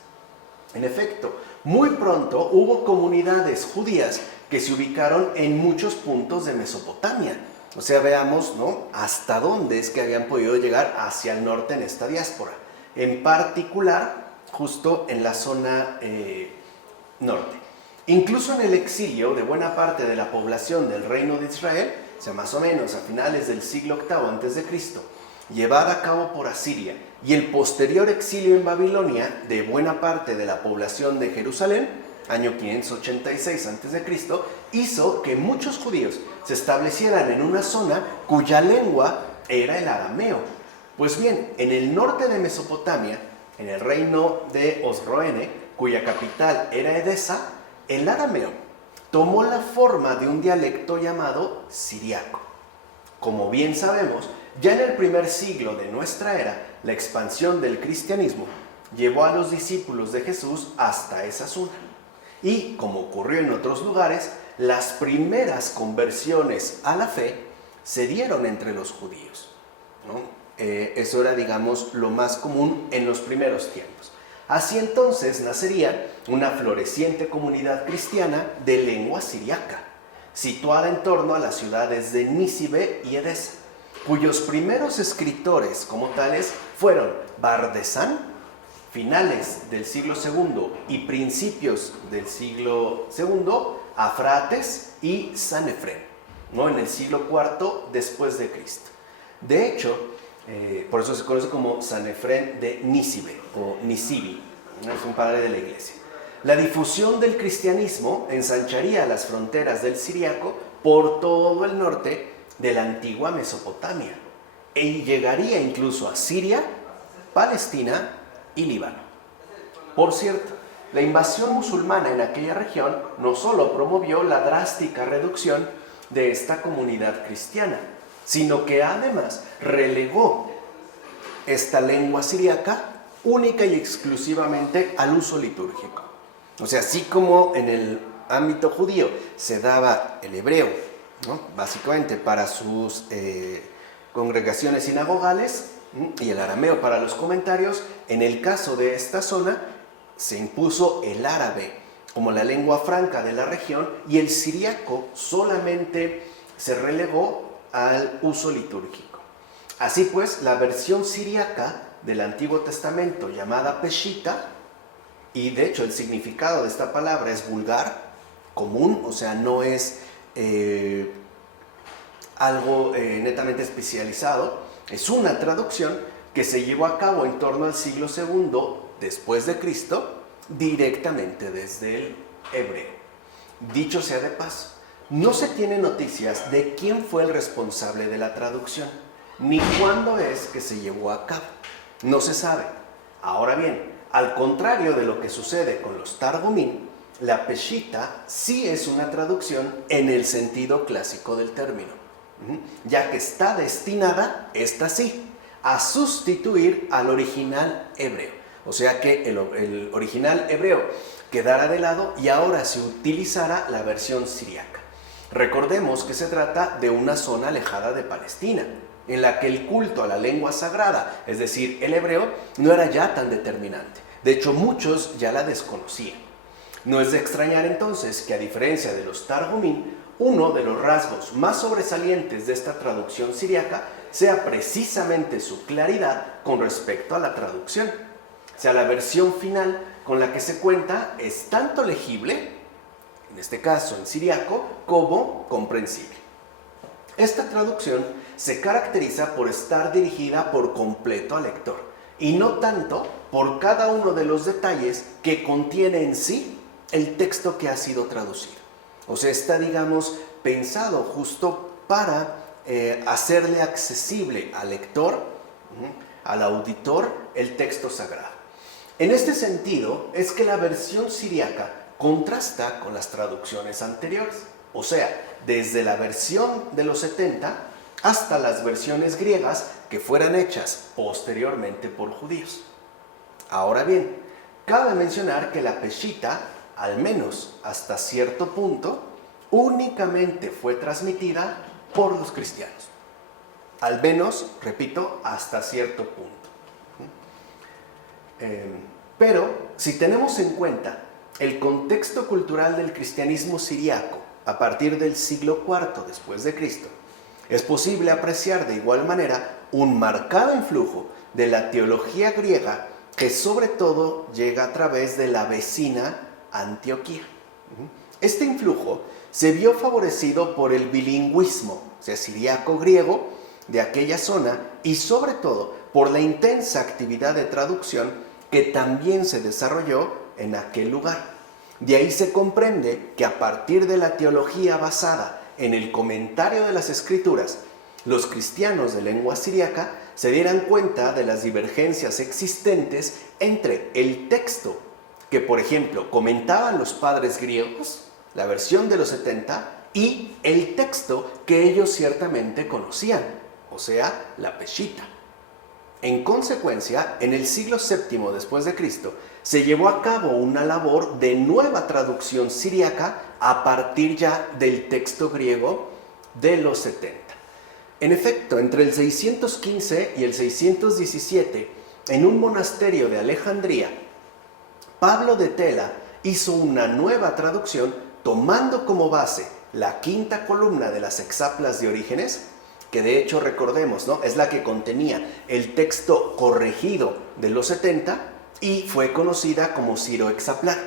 En efecto, muy pronto hubo comunidades judías que se ubicaron en muchos puntos de Mesopotamia. O sea, veamos, ¿no?, hasta dónde es que habían podido llegar hacia el norte en esta diáspora. En particular, justo en la zona norte. Incluso en el exilio de buena parte de la población del reino de Israel, o sea, más o menos a finales del siglo VIII a.C., llevada a cabo por Asiria, y el posterior exilio en Babilonia de buena parte de la población de Jerusalén, año 586 a.C., hizo que muchos judíos se establecieran en una zona cuya lengua era el arameo. Pues bien, en el norte de Mesopotamia, en el reino de Osroene, cuya capital era Edesa, el arameo tomó la forma de un dialecto llamado siriaco. Como bien sabemos, ya en el primer siglo de nuestra era, la expansión del cristianismo llevó a los discípulos de Jesús hasta esa zona. Y, como ocurrió en otros lugares, las primeras conversiones a la fe se dieron entre los judíos, ¿no? Eso era, digamos, lo más común en los primeros tiempos. Así entonces nacería una floreciente comunidad cristiana de lengua siriaca, situada en torno a las ciudades de Nínive y Edesa, cuyos primeros escritores como tales fueron Bardesán, finales del siglo II y principios del siglo II, Afrates y Sanefrén, ¿no?, en el siglo IV después de Cristo. De hecho, por eso se conoce como Sanefrén de Nínive o Nisibi, ¿no?, es un padre de la iglesia. La difusión del cristianismo ensancharía las fronteras del siriaco por todo el norte de la antigua Mesopotamia y llegaría incluso a Siria, Palestina y Líbano. Por cierto, la invasión musulmana en aquella región no solo promovió la drástica reducción de esta comunidad cristiana, sino que además relegó esta lengua siriaca única y exclusivamente al uso litúrgico. O sea, así como en el ámbito judío se daba el hebreo, ¿no?, básicamente para sus congregaciones sinagogales, y el arameo para los comentarios, en el caso de esta zona, se impuso el árabe como la lengua franca de la región y el siríaco solamente se relegó al uso litúrgico. Así pues, la versión siríaca del Antiguo Testamento, llamada Peshita, y de hecho el significado de esta palabra es vulgar, común, o sea, no es algo netamente especializado, es una traducción que se llevó a cabo en torno al siglo II después de Cristo, directamente desde el hebreo. Dicho sea de paso, no se tiene noticias de quién fue el responsable de la traducción, ni cuándo es que se llevó a cabo. No se sabe. Ahora bien, al contrario de lo que sucede con los Targumim, la Peshita sí es una traducción en el sentido clásico del término, ya que está destinada, esta sí, a sustituir al original hebreo. O sea que el original hebreo quedara de lado y ahora se utilizará la versión siríaca. Recordemos que se trata de una zona alejada de Palestina, en la que el culto a la lengua sagrada, es decir, el hebreo, no era ya tan determinante. De hecho, muchos ya la desconocían. No es de extrañar entonces que, a diferencia de los Targumim, uno de los rasgos más sobresalientes de esta traducción siríaca sea precisamente su claridad con respecto a la traducción. O sea, la versión final con la que se cuenta es tanto legible, en este caso en siríaco, como comprensible. Esta traducción se caracteriza por estar dirigida por completo al lector y no tanto por cada uno de los detalles que contiene en sí el texto que ha sido traducido. O sea, está, digamos, pensado justo para hacerle accesible al lector, al auditor, el texto sagrado. En este sentido, es que la versión siríaca contrasta con las traducciones anteriores, o sea, desde la versión de los 70 hasta las versiones griegas que fueran hechas posteriormente por judíos. Ahora bien, cabe mencionar que la Peshita, al menos hasta cierto punto, únicamente fue transmitida por los cristianos. Al menos, repito, hasta cierto punto. Pero si tenemos en cuenta el contexto cultural del cristianismo siríaco a partir del siglo IV después de Cristo, es posible apreciar de igual manera un marcado influjo de la teología griega que sobre todo llega a través de la vecina Antioquía. Este influjo se vio favorecido por el bilingüismo, o sea, siríaco-griego, de aquella zona y sobre todo por la intensa actividad de traducción que también se desarrolló en aquel lugar. De ahí se comprende que a partir de la teología basada en el comentario de las Escrituras, los cristianos de lengua siríaca se dieran cuenta de las divergencias existentes entre el texto que, por ejemplo, comentaban los padres griegos, la versión de los 70, y el texto que ellos ciertamente conocían, o sea, la Peshita. En consecuencia, en el siglo VII después de Cristo, se llevó a cabo una labor de nueva traducción siríaca a partir ya del texto griego de los 70. En efecto, entre el 615 y el 617, en un monasterio de Alejandría, Pablo de Tela hizo una nueva traducción tomando como base la quinta columna de las Hexaplas de Orígenes, que de hecho recordemos, ¿no?, es la que contenía el texto corregido de los 70 y fue conocida como Siro-Hexaplar.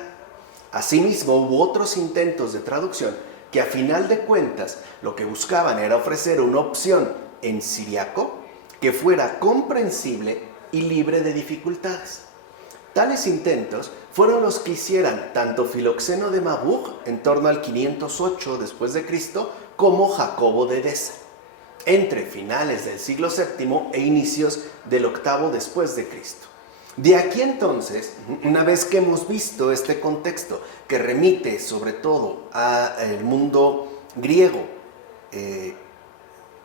Asimismo, hubo otros intentos de traducción que a final de cuentas lo que buscaban era ofrecer una opción en siriaco que fuera comprensible y libre de dificultades. Tales intentos fueron los que hicieran tanto Filoxeno de Mabuj en torno al 508 después de Cristo como Jacobo de Edesa, entre finales del siglo VII e inicios del VIII después de Cristo. De aquí entonces, una vez que hemos visto este contexto que remite sobre todo al mundo griego,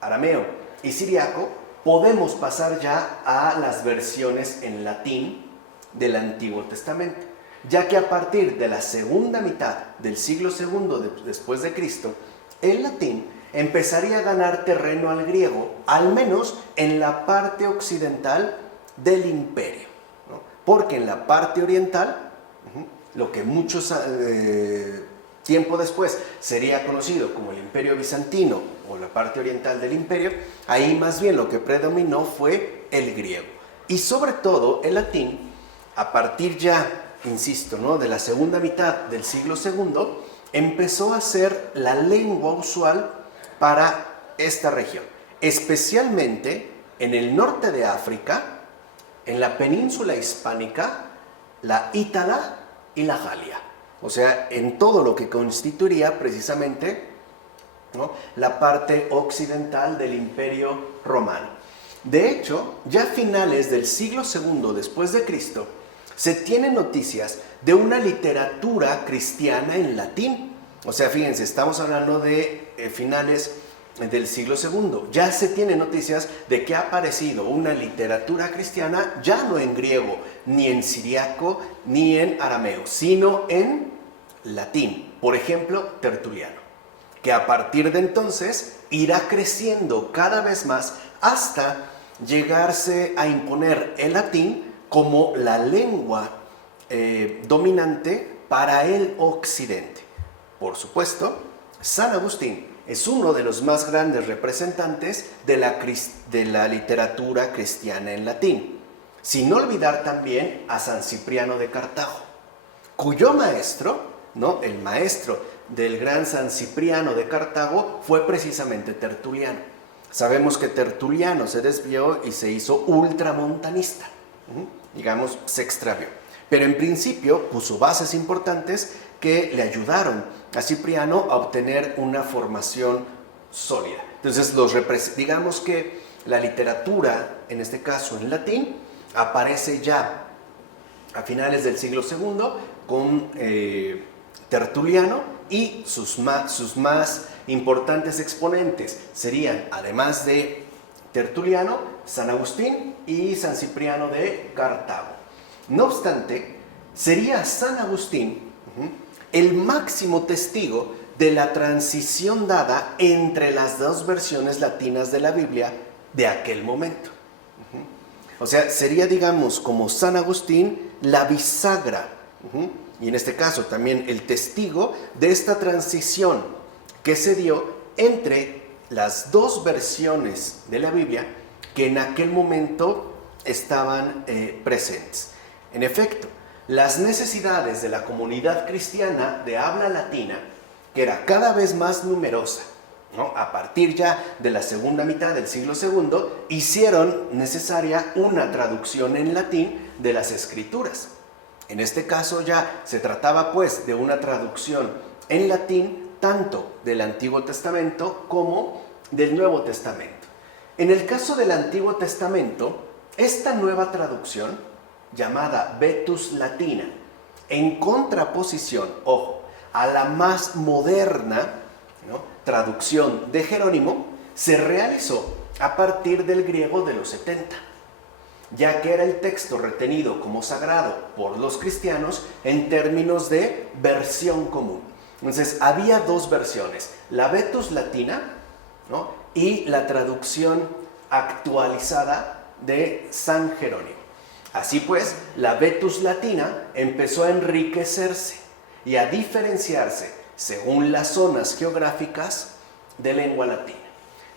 arameo y siriaco, podemos pasar ya a las versiones en latín del Antiguo Testamento, ya que a partir de la segunda mitad del siglo II después de Cristo, el latín empezaría a ganar terreno al griego, al menos en la parte occidental del imperio, ¿no? Porque en la parte oriental, lo que muchos tiempo después sería conocido como el Imperio Bizantino o la parte oriental del imperio, ahí más bien lo que predominó fue el griego. Y sobre todo el latín, a partir ya, insisto, ¿no?, de la segunda mitad del siglo II, empezó a ser la lengua usual para esta región, especialmente en el norte de África, en la península hispánica, la Ítala y la Galia. O sea, en todo lo que constituiría precisamente, ¿no?, la parte occidental del Imperio Romano. De hecho, ya a finales del siglo II después de Cristo, se tienen noticias de una literatura cristiana en latín. O sea, fíjense, estamos hablando de finales del siglo II. Ya se tienen noticias de que ha aparecido una literatura cristiana ya no en griego, ni en siriaco, ni en arameo, sino en latín. Por ejemplo, Tertuliano, que a partir de entonces irá creciendo cada vez más hasta llegarse a imponer el latín como la lengua dominante para el occidente. Por supuesto, San Agustín es uno de los más grandes representantes de la literatura cristiana en latín, sin olvidar también a San Cipriano de Cartago, cuyo maestro, ¿no?, el maestro del gran San Cipriano de Cartago fue precisamente Tertuliano. Sabemos que Tertuliano se desvió y se hizo ultramontanista, digamos, se extravió. Pero en principio puso bases importantes que le ayudaron a Cipriano a obtener una formación sólida. Entonces, digamos que la literatura, en este caso en latín, aparece ya a finales del siglo II con Tertuliano, y sus más importantes exponentes serían, además de Tertuliano, San Agustín y San Cipriano de Cartago. No obstante, sería San Agustín el máximo testigo de la transición dada entre las dos versiones latinas de la Biblia de aquel momento. O sea, sería, digamos, como San Agustín, la bisagra, y en este caso también el testigo de esta transición que se dio entre las dos versiones de la Biblia que en aquel momento estaban presentes. En efecto, las necesidades de la comunidad cristiana de habla latina, que era cada vez más numerosa, ¿no?, a partir ya de la segunda mitad del siglo II, hicieron necesaria una traducción en latín de las Escrituras. En este caso ya se trataba pues de una traducción en latín tanto del Antiguo Testamento como del Nuevo Testamento. En el caso del Antiguo Testamento, esta nueva traducción, llamada Vetus Latina, en contraposición, ojo, a la más moderna, ¿no?, traducción de Jerónimo, se realizó a partir del griego de los 70, ya que era el texto retenido como sagrado por los cristianos en términos de versión común. Entonces, había dos versiones, la Vetus Latina, ¿no?, y la traducción actualizada de San Jerónimo. Así pues, la Vetus Latina empezó a enriquecerse y a diferenciarse según las zonas geográficas de lengua latina.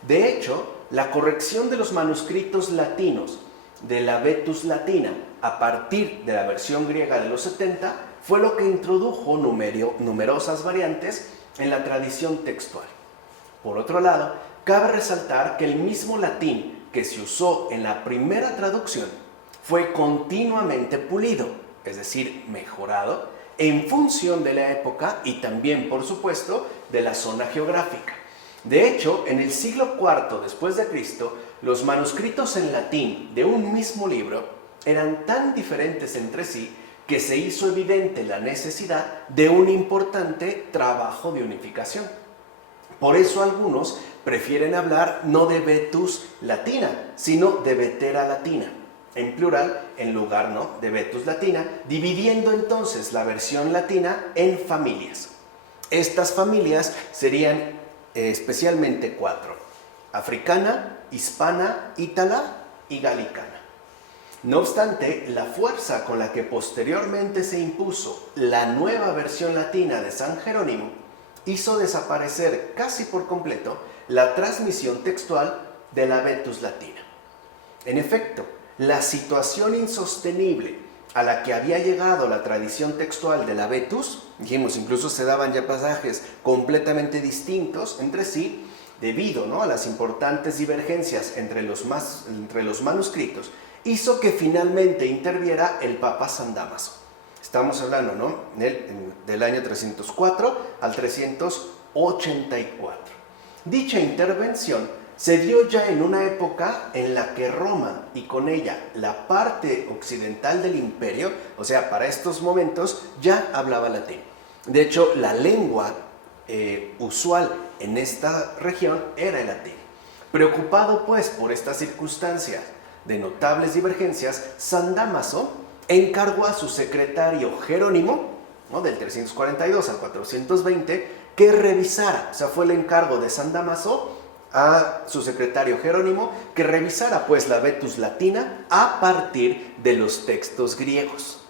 De hecho, la corrección de los manuscritos latinos de la Vetus Latina a partir de la versión griega de los 70 fue lo que introdujo numerosas variantes en la tradición textual. Por otro lado, cabe resaltar que el mismo latín que se usó en la primera traducción fue continuamente pulido, es decir, mejorado, en función de la época y también, por supuesto, de la zona geográfica. De hecho, en el siglo IV después de Cristo, los manuscritos en latín de un mismo libro eran tan diferentes entre sí que se hizo evidente la necesidad de un importante trabajo de unificación. Por eso algunos prefieren hablar no de Vetus Latina, sino de Vetera Latina, en plural, en lugar, ¿no?, de Vetus Latina, dividiendo entonces la versión latina en familias. Estas familias serían especialmente 4: africana, hispana, ítala y galicana. No obstante, la fuerza con la que posteriormente se impuso la nueva versión latina de San Jerónimo hizo desaparecer casi por completo la transmisión textual de la Vetus Latina. En efecto, la situación insostenible a la que había llegado la tradición textual de la Vetus, dijimos, incluso se daban ya pasajes completamente distintos entre sí, debido, ¿no?, a las importantes divergencias entre los manuscritos, hizo que finalmente interviera el Papa San Dámaso. Estamos hablando, ¿no?, del año 304 al 384. Dicha intervención se dio ya en una época en la que Roma y con ella la parte occidental del imperio, o sea, para estos momentos ya hablaba latín. De hecho, la lengua usual en esta región era el latín. Preocupado pues por esta circunstancia de notables divergencias, San Dámaso encargó a su secretario Jerónimo, ¿no?, del 342 al 420, que revisara, o sea, fue el encargo de San Dámaso a su secretario Jerónimo, que revisara pues la Vetus Latina a partir de los textos griegos.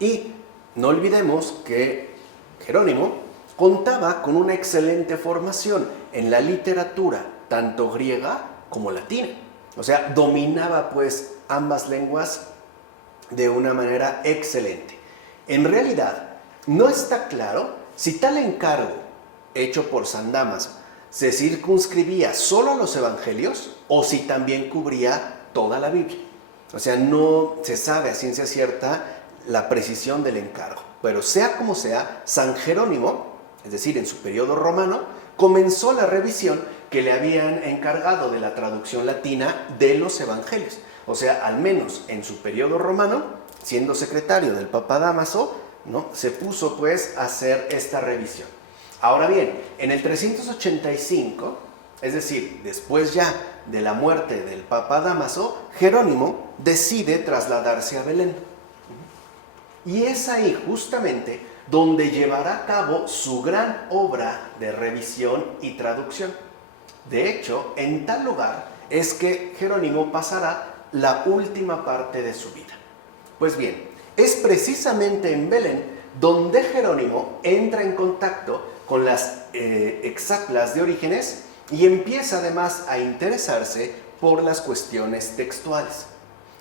Y no olvidemos que Jerónimo contaba con una excelente formación en la literatura, tanto griega como latina. O sea, dominaba pues ambas lenguas de una manera excelente. En realidad, no está claro si tal encargo hecho por San Dámaso se circunscribía solo a los evangelios o si también cubría toda la Biblia. O sea, no se sabe a ciencia cierta la precisión del encargo. Pero sea como sea, San Jerónimo, es decir, en su periodo romano, comenzó la revisión que le habían encargado de la traducción latina de los evangelios. O sea, al menos en su periodo romano, siendo secretario del Papa Dámaso, ¿no?, se puso pues a hacer esta revisión. Ahora bien, en el 385, es decir, después ya de la muerte del Papa Dámaso, Jerónimo decide trasladarse a Belén. Y es ahí justamente donde llevará a cabo su gran obra de revisión y traducción. De hecho, en tal lugar es que Jerónimo pasará la última parte de su vida. Pues bien, es precisamente en Belén donde Jerónimo entra en contacto con las exaplas de Orígenes y empieza además a interesarse por las cuestiones textuales.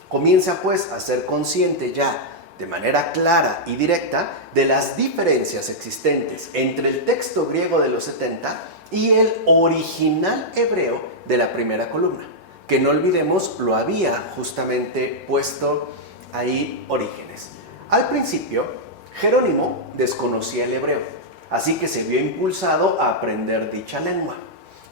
Comienza pues a ser consciente ya de manera clara y directa de las diferencias existentes entre el texto griego de los 70 y el original hebreo de la primera columna, que no olvidemos lo había justamente puesto ahí Orígenes. Al principio, Jerónimo desconocía el hebreo, así que se vio impulsado a aprender dicha lengua.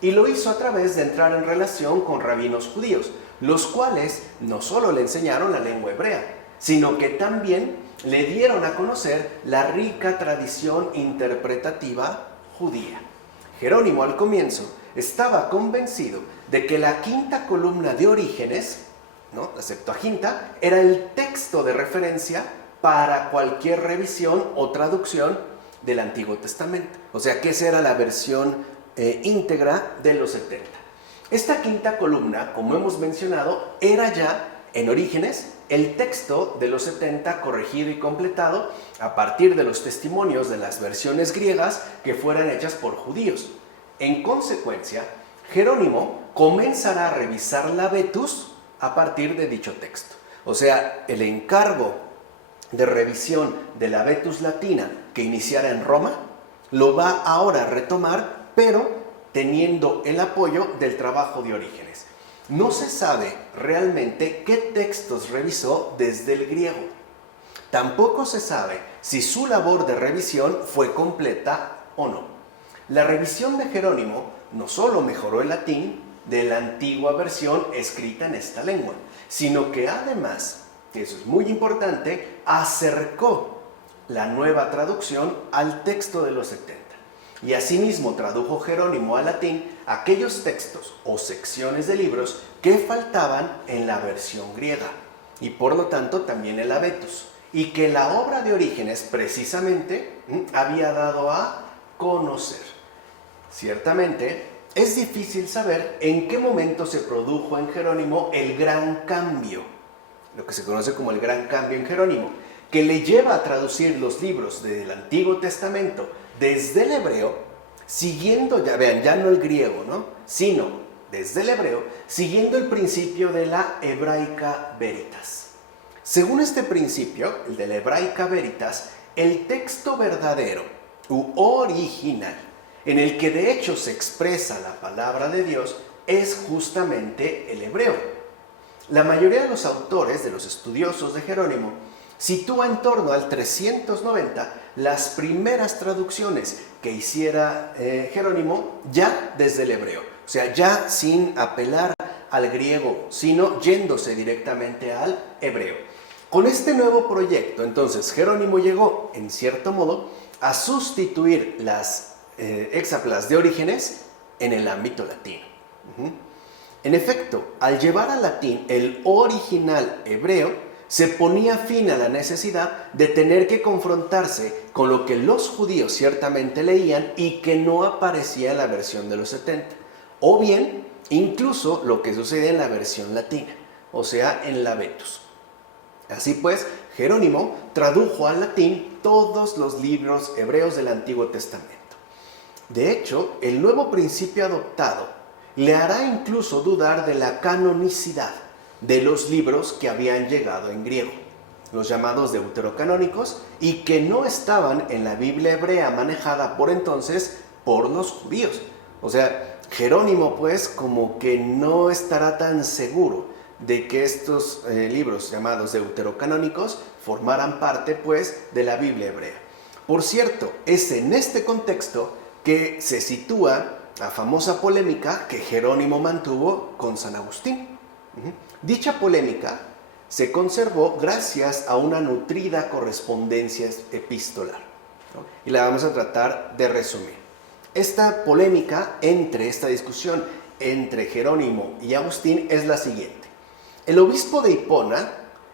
Y lo hizo a través de entrar en relación con rabinos judíos, los cuales no solo le enseñaron la lengua hebrea, sino que también le dieron a conocer la rica tradición interpretativa judía. Jerónimo al comienzo estaba convencido de que la quinta columna de Orígenes, ¿no?, la Septuaginta, era el texto de referencia para cualquier revisión o traducción del Antiguo Testamento. O sea, que esa era la versión íntegra de los 70. Esta quinta columna, como hemos mencionado, era ya en Orígenes el texto de los 70 corregido y completado a partir de los testimonios de las versiones griegas que fueran hechas por judíos. En consecuencia, Jerónimo comenzará a revisar la Vetus a partir de dicho texto. O sea, el encargo de revisión de la Vetus Latina que iniciara en Roma lo va ahora a retomar, pero teniendo el apoyo del trabajo de Orígenes. No se sabe realmente qué textos revisó desde el griego. Tampoco se sabe si su labor de revisión fue completa o no. La revisión de Jerónimo no solo mejoró el latín de la antigua versión escrita en esta lengua, sino que además, y eso es muy importante, acercó la nueva traducción al texto de los 70. Y asimismo tradujo Jerónimo al latín aquellos textos o secciones de libros que faltaban en la versión griega, y por lo tanto también en la Vetus, y que la obra de Orígenes precisamente había dado a conocer. Ciertamente, es difícil saber en qué momento se produjo en Jerónimo el gran cambio lo que se conoce como el Gran Cambio en Jerónimo, que le lleva a traducir los libros del Antiguo Testamento desde el hebreo, siguiendo, ya vean, ya no el griego, ¿no? Sino desde el hebreo, siguiendo el principio de la hebraica veritas. Según este principio, el de la hebraica veritas, el texto verdadero u original, en el que de hecho se expresa la palabra de Dios, es justamente el hebreo. La mayoría de los autores, de los estudiosos de Jerónimo, sitúa en torno al 390 las primeras traducciones que hiciera Jerónimo ya desde el hebreo. O sea, ya sin apelar al griego, sino yéndose directamente al hebreo. Con este nuevo proyecto, entonces, Jerónimo llegó, en cierto modo, a sustituir las hexaplas de Orígenes en el ámbito latino. En efecto, al llevar al latín el original hebreo, se ponía fin a la necesidad de tener que confrontarse con lo que los judíos ciertamente leían y que no aparecía en la versión de los 70, o bien incluso lo que sucede en la versión latina, o sea, en la Vetus. Así pues, Jerónimo tradujo al latín todos los libros hebreos del Antiguo Testamento. De hecho, el nuevo principio adoptado le hará incluso dudar de la canonicidad de los libros que habían llegado en griego, los llamados deuterocanónicos, y que no estaban en la Biblia hebrea manejada por entonces por los judíos. O sea, Jerónimo pues como que no estará tan seguro de que estos libros llamados deuterocanónicos formaran parte pues de la Biblia hebrea. Por cierto, es en este contexto que se sitúa la famosa polémica que Jerónimo mantuvo con San Agustín. Dicha polémica se conservó gracias a una nutrida correspondencia epistolar, ¿no? Y la vamos a tratar de resumir. Esta polémica esta discusión entre Jerónimo y Agustín es la siguiente. El obispo de Hipona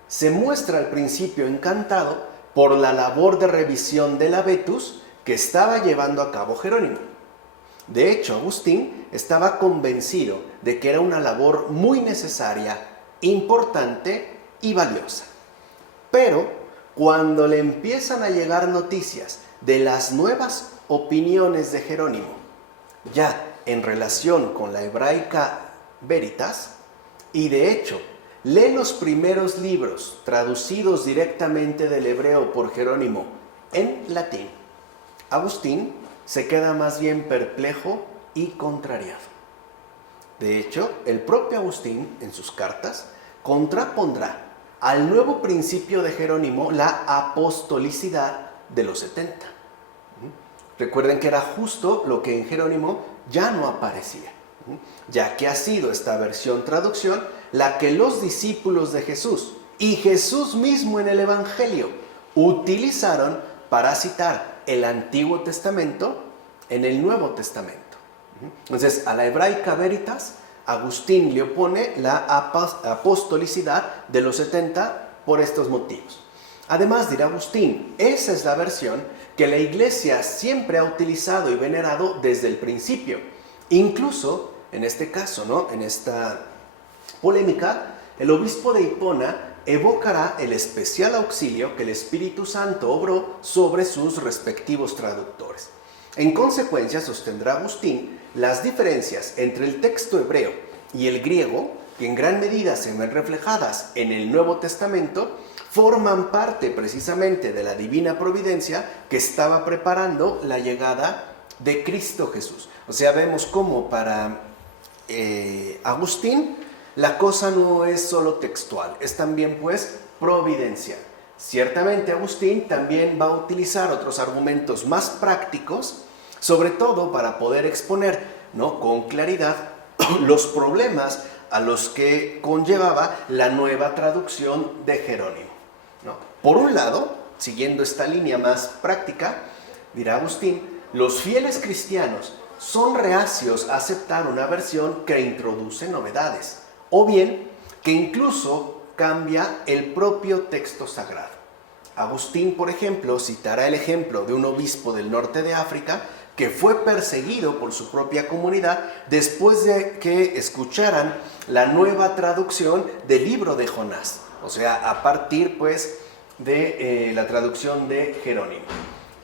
se muestra al principio encantado por la labor de revisión de la Vetus que estaba llevando a cabo Jerónimo. De hecho, Agustín estaba convencido de que era una labor muy necesaria, importante y valiosa. Pero cuando le empiezan a llegar noticias de las nuevas opiniones de Jerónimo, ya en relación con la hebraica veritas, y de hecho lee los primeros libros traducidos directamente del hebreo por Jerónimo en latín, Agustín se queda más bien perplejo y contrariado. De hecho, el propio Agustín, en sus cartas, contrapondrá al nuevo principio de Jerónimo la apostolicidad de los 70. Recuerden que era justo lo que en Jerónimo ya no aparecía, ya que ha sido esta versión traducción la que los discípulos de Jesús y Jesús mismo en el Evangelio utilizaron para citar el Antiguo Testamento en el Nuevo Testamento. Entonces, a la hebraica veritas, Agustín le opone la apostolicidad de los 70 por estos motivos. Además, dirá Agustín, esa es la versión que la Iglesia siempre ha utilizado y venerado desde el principio. Incluso, en este caso, ¿no?, en esta polémica, el obispo de Hipona evocará el especial auxilio que el Espíritu Santo obró sobre sus respectivos traductores. En consecuencia, sostendrá Agustín, las diferencias entre el texto hebreo y el griego, que en gran medida se ven reflejadas en el Nuevo Testamento, forman parte precisamente de la divina providencia que estaba preparando la llegada de Cristo Jesús. O sea, vemos cómo para Agustín la cosa no es solo textual, es también pues providencial. Ciertamente Agustín también va a utilizar otros argumentos más prácticos, sobre todo para poder exponer, ¿no?, con claridad los problemas a los que conllevaba la nueva traducción de Jerónimo, ¿no? Por un lado, siguiendo esta línea más práctica, dirá Agustín, los fieles cristianos son reacios a aceptar una versión que introduce novedades, o bien que incluso cambia el propio texto sagrado. Agustín, por ejemplo, citará el ejemplo de un obispo del norte de África que fue perseguido por su propia comunidad después de que escucharan la nueva traducción del libro de Jonás. o sea, a partir pues de la traducción de Jerónimo.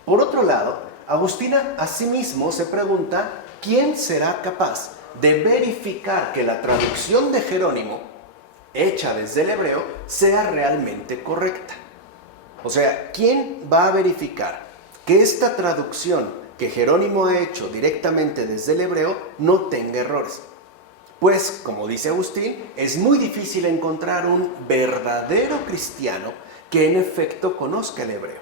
Por otro lado, Agustina asimismo se pregunta quién será capaz de verificar que la traducción de Jerónimo, hecha desde el hebreo, sea realmente correcta. O sea, ¿quién va a verificar que esta traducción que Jerónimo ha hecho directamente desde el hebreo no tenga errores? Pues, como dice Agustín, es muy difícil encontrar un verdadero cristiano que en efecto conozca el hebreo.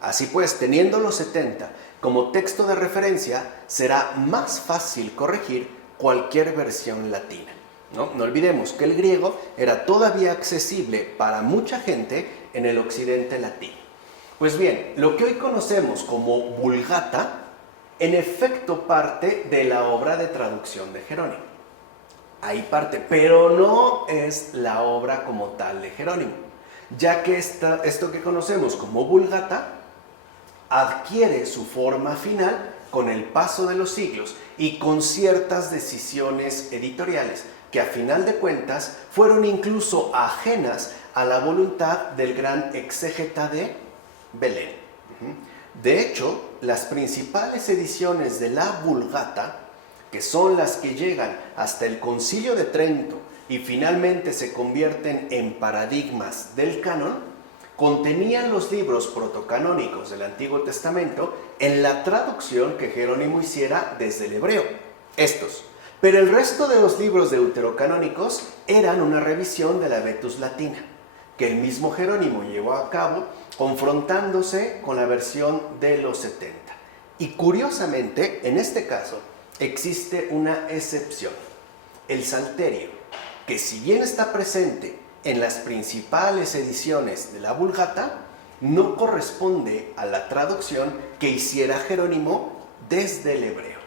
Así pues, teniendo los 70 como texto de referencia, será más fácil corregir cualquier versión latina. No olvidemos que el griego era todavía accesible para mucha gente en el occidente latino. Pues bien, lo que hoy conocemos como Vulgata, en efecto parte de la obra de traducción de Jerónimo. Ahí parte, pero no es la obra como tal de Jerónimo, ya que esto que conocemos como Vulgata adquiere su forma final con el paso de los siglos y con ciertas decisiones editoriales que a final de cuentas fueron incluso ajenas a la voluntad del gran exégeta de Belén. De hecho, las principales ediciones de la Vulgata, que son las que llegan hasta el Concilio de Trento y finalmente se convierten en paradigmas del canon, contenían los libros protocanónicos del Antiguo Testamento en la traducción que Jerónimo hiciera desde el hebreo. Estos. Pero el resto de los libros deuterocanónicos eran una revisión de la Vetus Latina, que el mismo Jerónimo llevó a cabo confrontándose con la versión de los 70. Y curiosamente, en este caso, existe una excepción, el Salterio, que si bien está presente en las principales ediciones de la Vulgata, no corresponde a la traducción que hiciera Jerónimo desde el hebreo.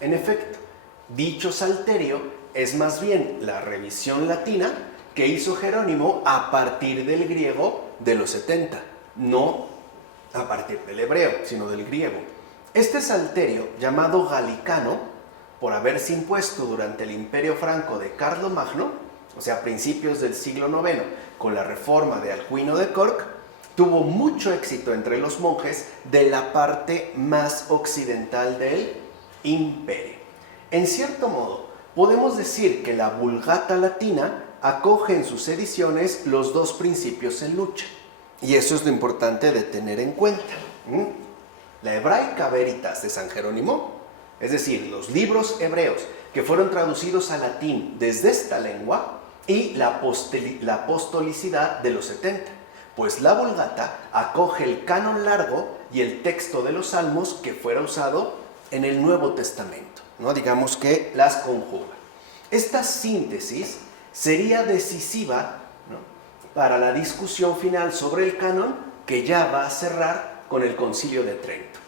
En efecto, dicho Salterio es más bien la revisión latina que hizo Jerónimo a partir del griego de los 70, no a partir del hebreo, sino del griego. Este Salterio, llamado Galicano, por haberse impuesto durante el Imperio Franco de Carlomagno, o sea, a principios del siglo IX, con la reforma de Alcuino de Cork, tuvo mucho éxito entre los monjes de la parte más occidental del imperio. En cierto modo, podemos decir que la Vulgata latina acoge en sus ediciones los dos principios en lucha. Y eso es lo importante de tener en cuenta. La Hebraica Veritas de San Jerónimo, es decir, los libros hebreos que fueron traducidos al latín desde esta lengua, y la apostolicidad de los 70, pues la Vulgata acoge el canon largo y el texto de los Salmos que fuera usado en el Nuevo Testamento, ¿no? Digamos que las conjuga. Esta síntesis sería decisiva, ¿no?, para la discusión final sobre el canon que ya va a cerrar con el Concilio de Trento.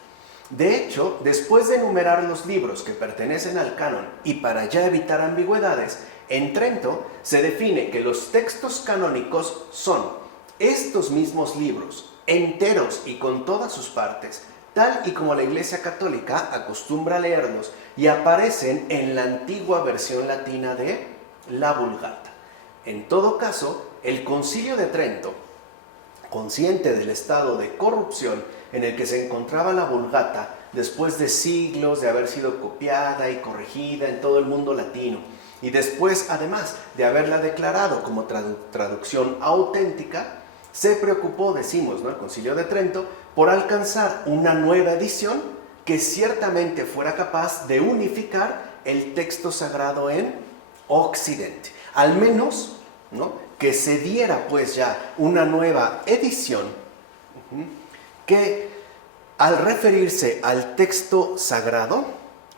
De hecho, después de enumerar los libros que pertenecen al canon y para ya evitar ambigüedades, en Trento se define que los textos canónicos son estos mismos libros, enteros y con todas sus partes, tal y como la Iglesia Católica acostumbra leerlos y aparecen en la antigua versión latina de la Vulgata. En todo caso, el Concilio de Trento, consciente del estado de corrupción en el que se encontraba la Vulgata después de siglos de haber sido copiada y corregida en todo el mundo latino, y después, además de haberla declarado como traducción auténtica, se preocupó, decimos, ¿no?, el Concilio de Trento, por alcanzar una nueva edición que ciertamente fuera capaz de unificar el texto sagrado en Occidente. Al menos, ¿no?, que se diera pues ya una nueva edición que al referirse al texto sagrado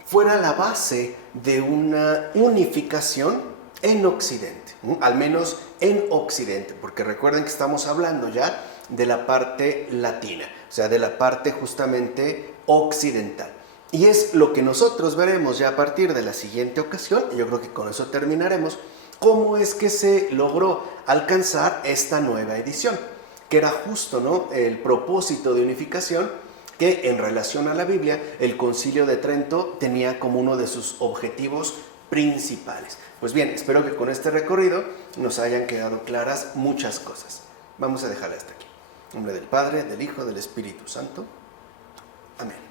fuera la base de una unificación en Occidente, al menos en Occidente, porque recuerden que estamos hablando ya de la parte latina, o sea, de la parte justamente occidental. Y es lo que nosotros veremos ya a partir de la siguiente ocasión, y yo creo que con eso terminaremos, cómo es que se logró alcanzar esta nueva edición, que era justo, ¿no?, el propósito de unificación que en relación a la Biblia el Concilio de Trento tenía como uno de sus objetivos principales. Pues bien, espero que con este recorrido nos hayan quedado claras muchas cosas. Vamos a dejarla hasta aquí. En nombre del Padre, del Hijo, del Espíritu Santo. Amén.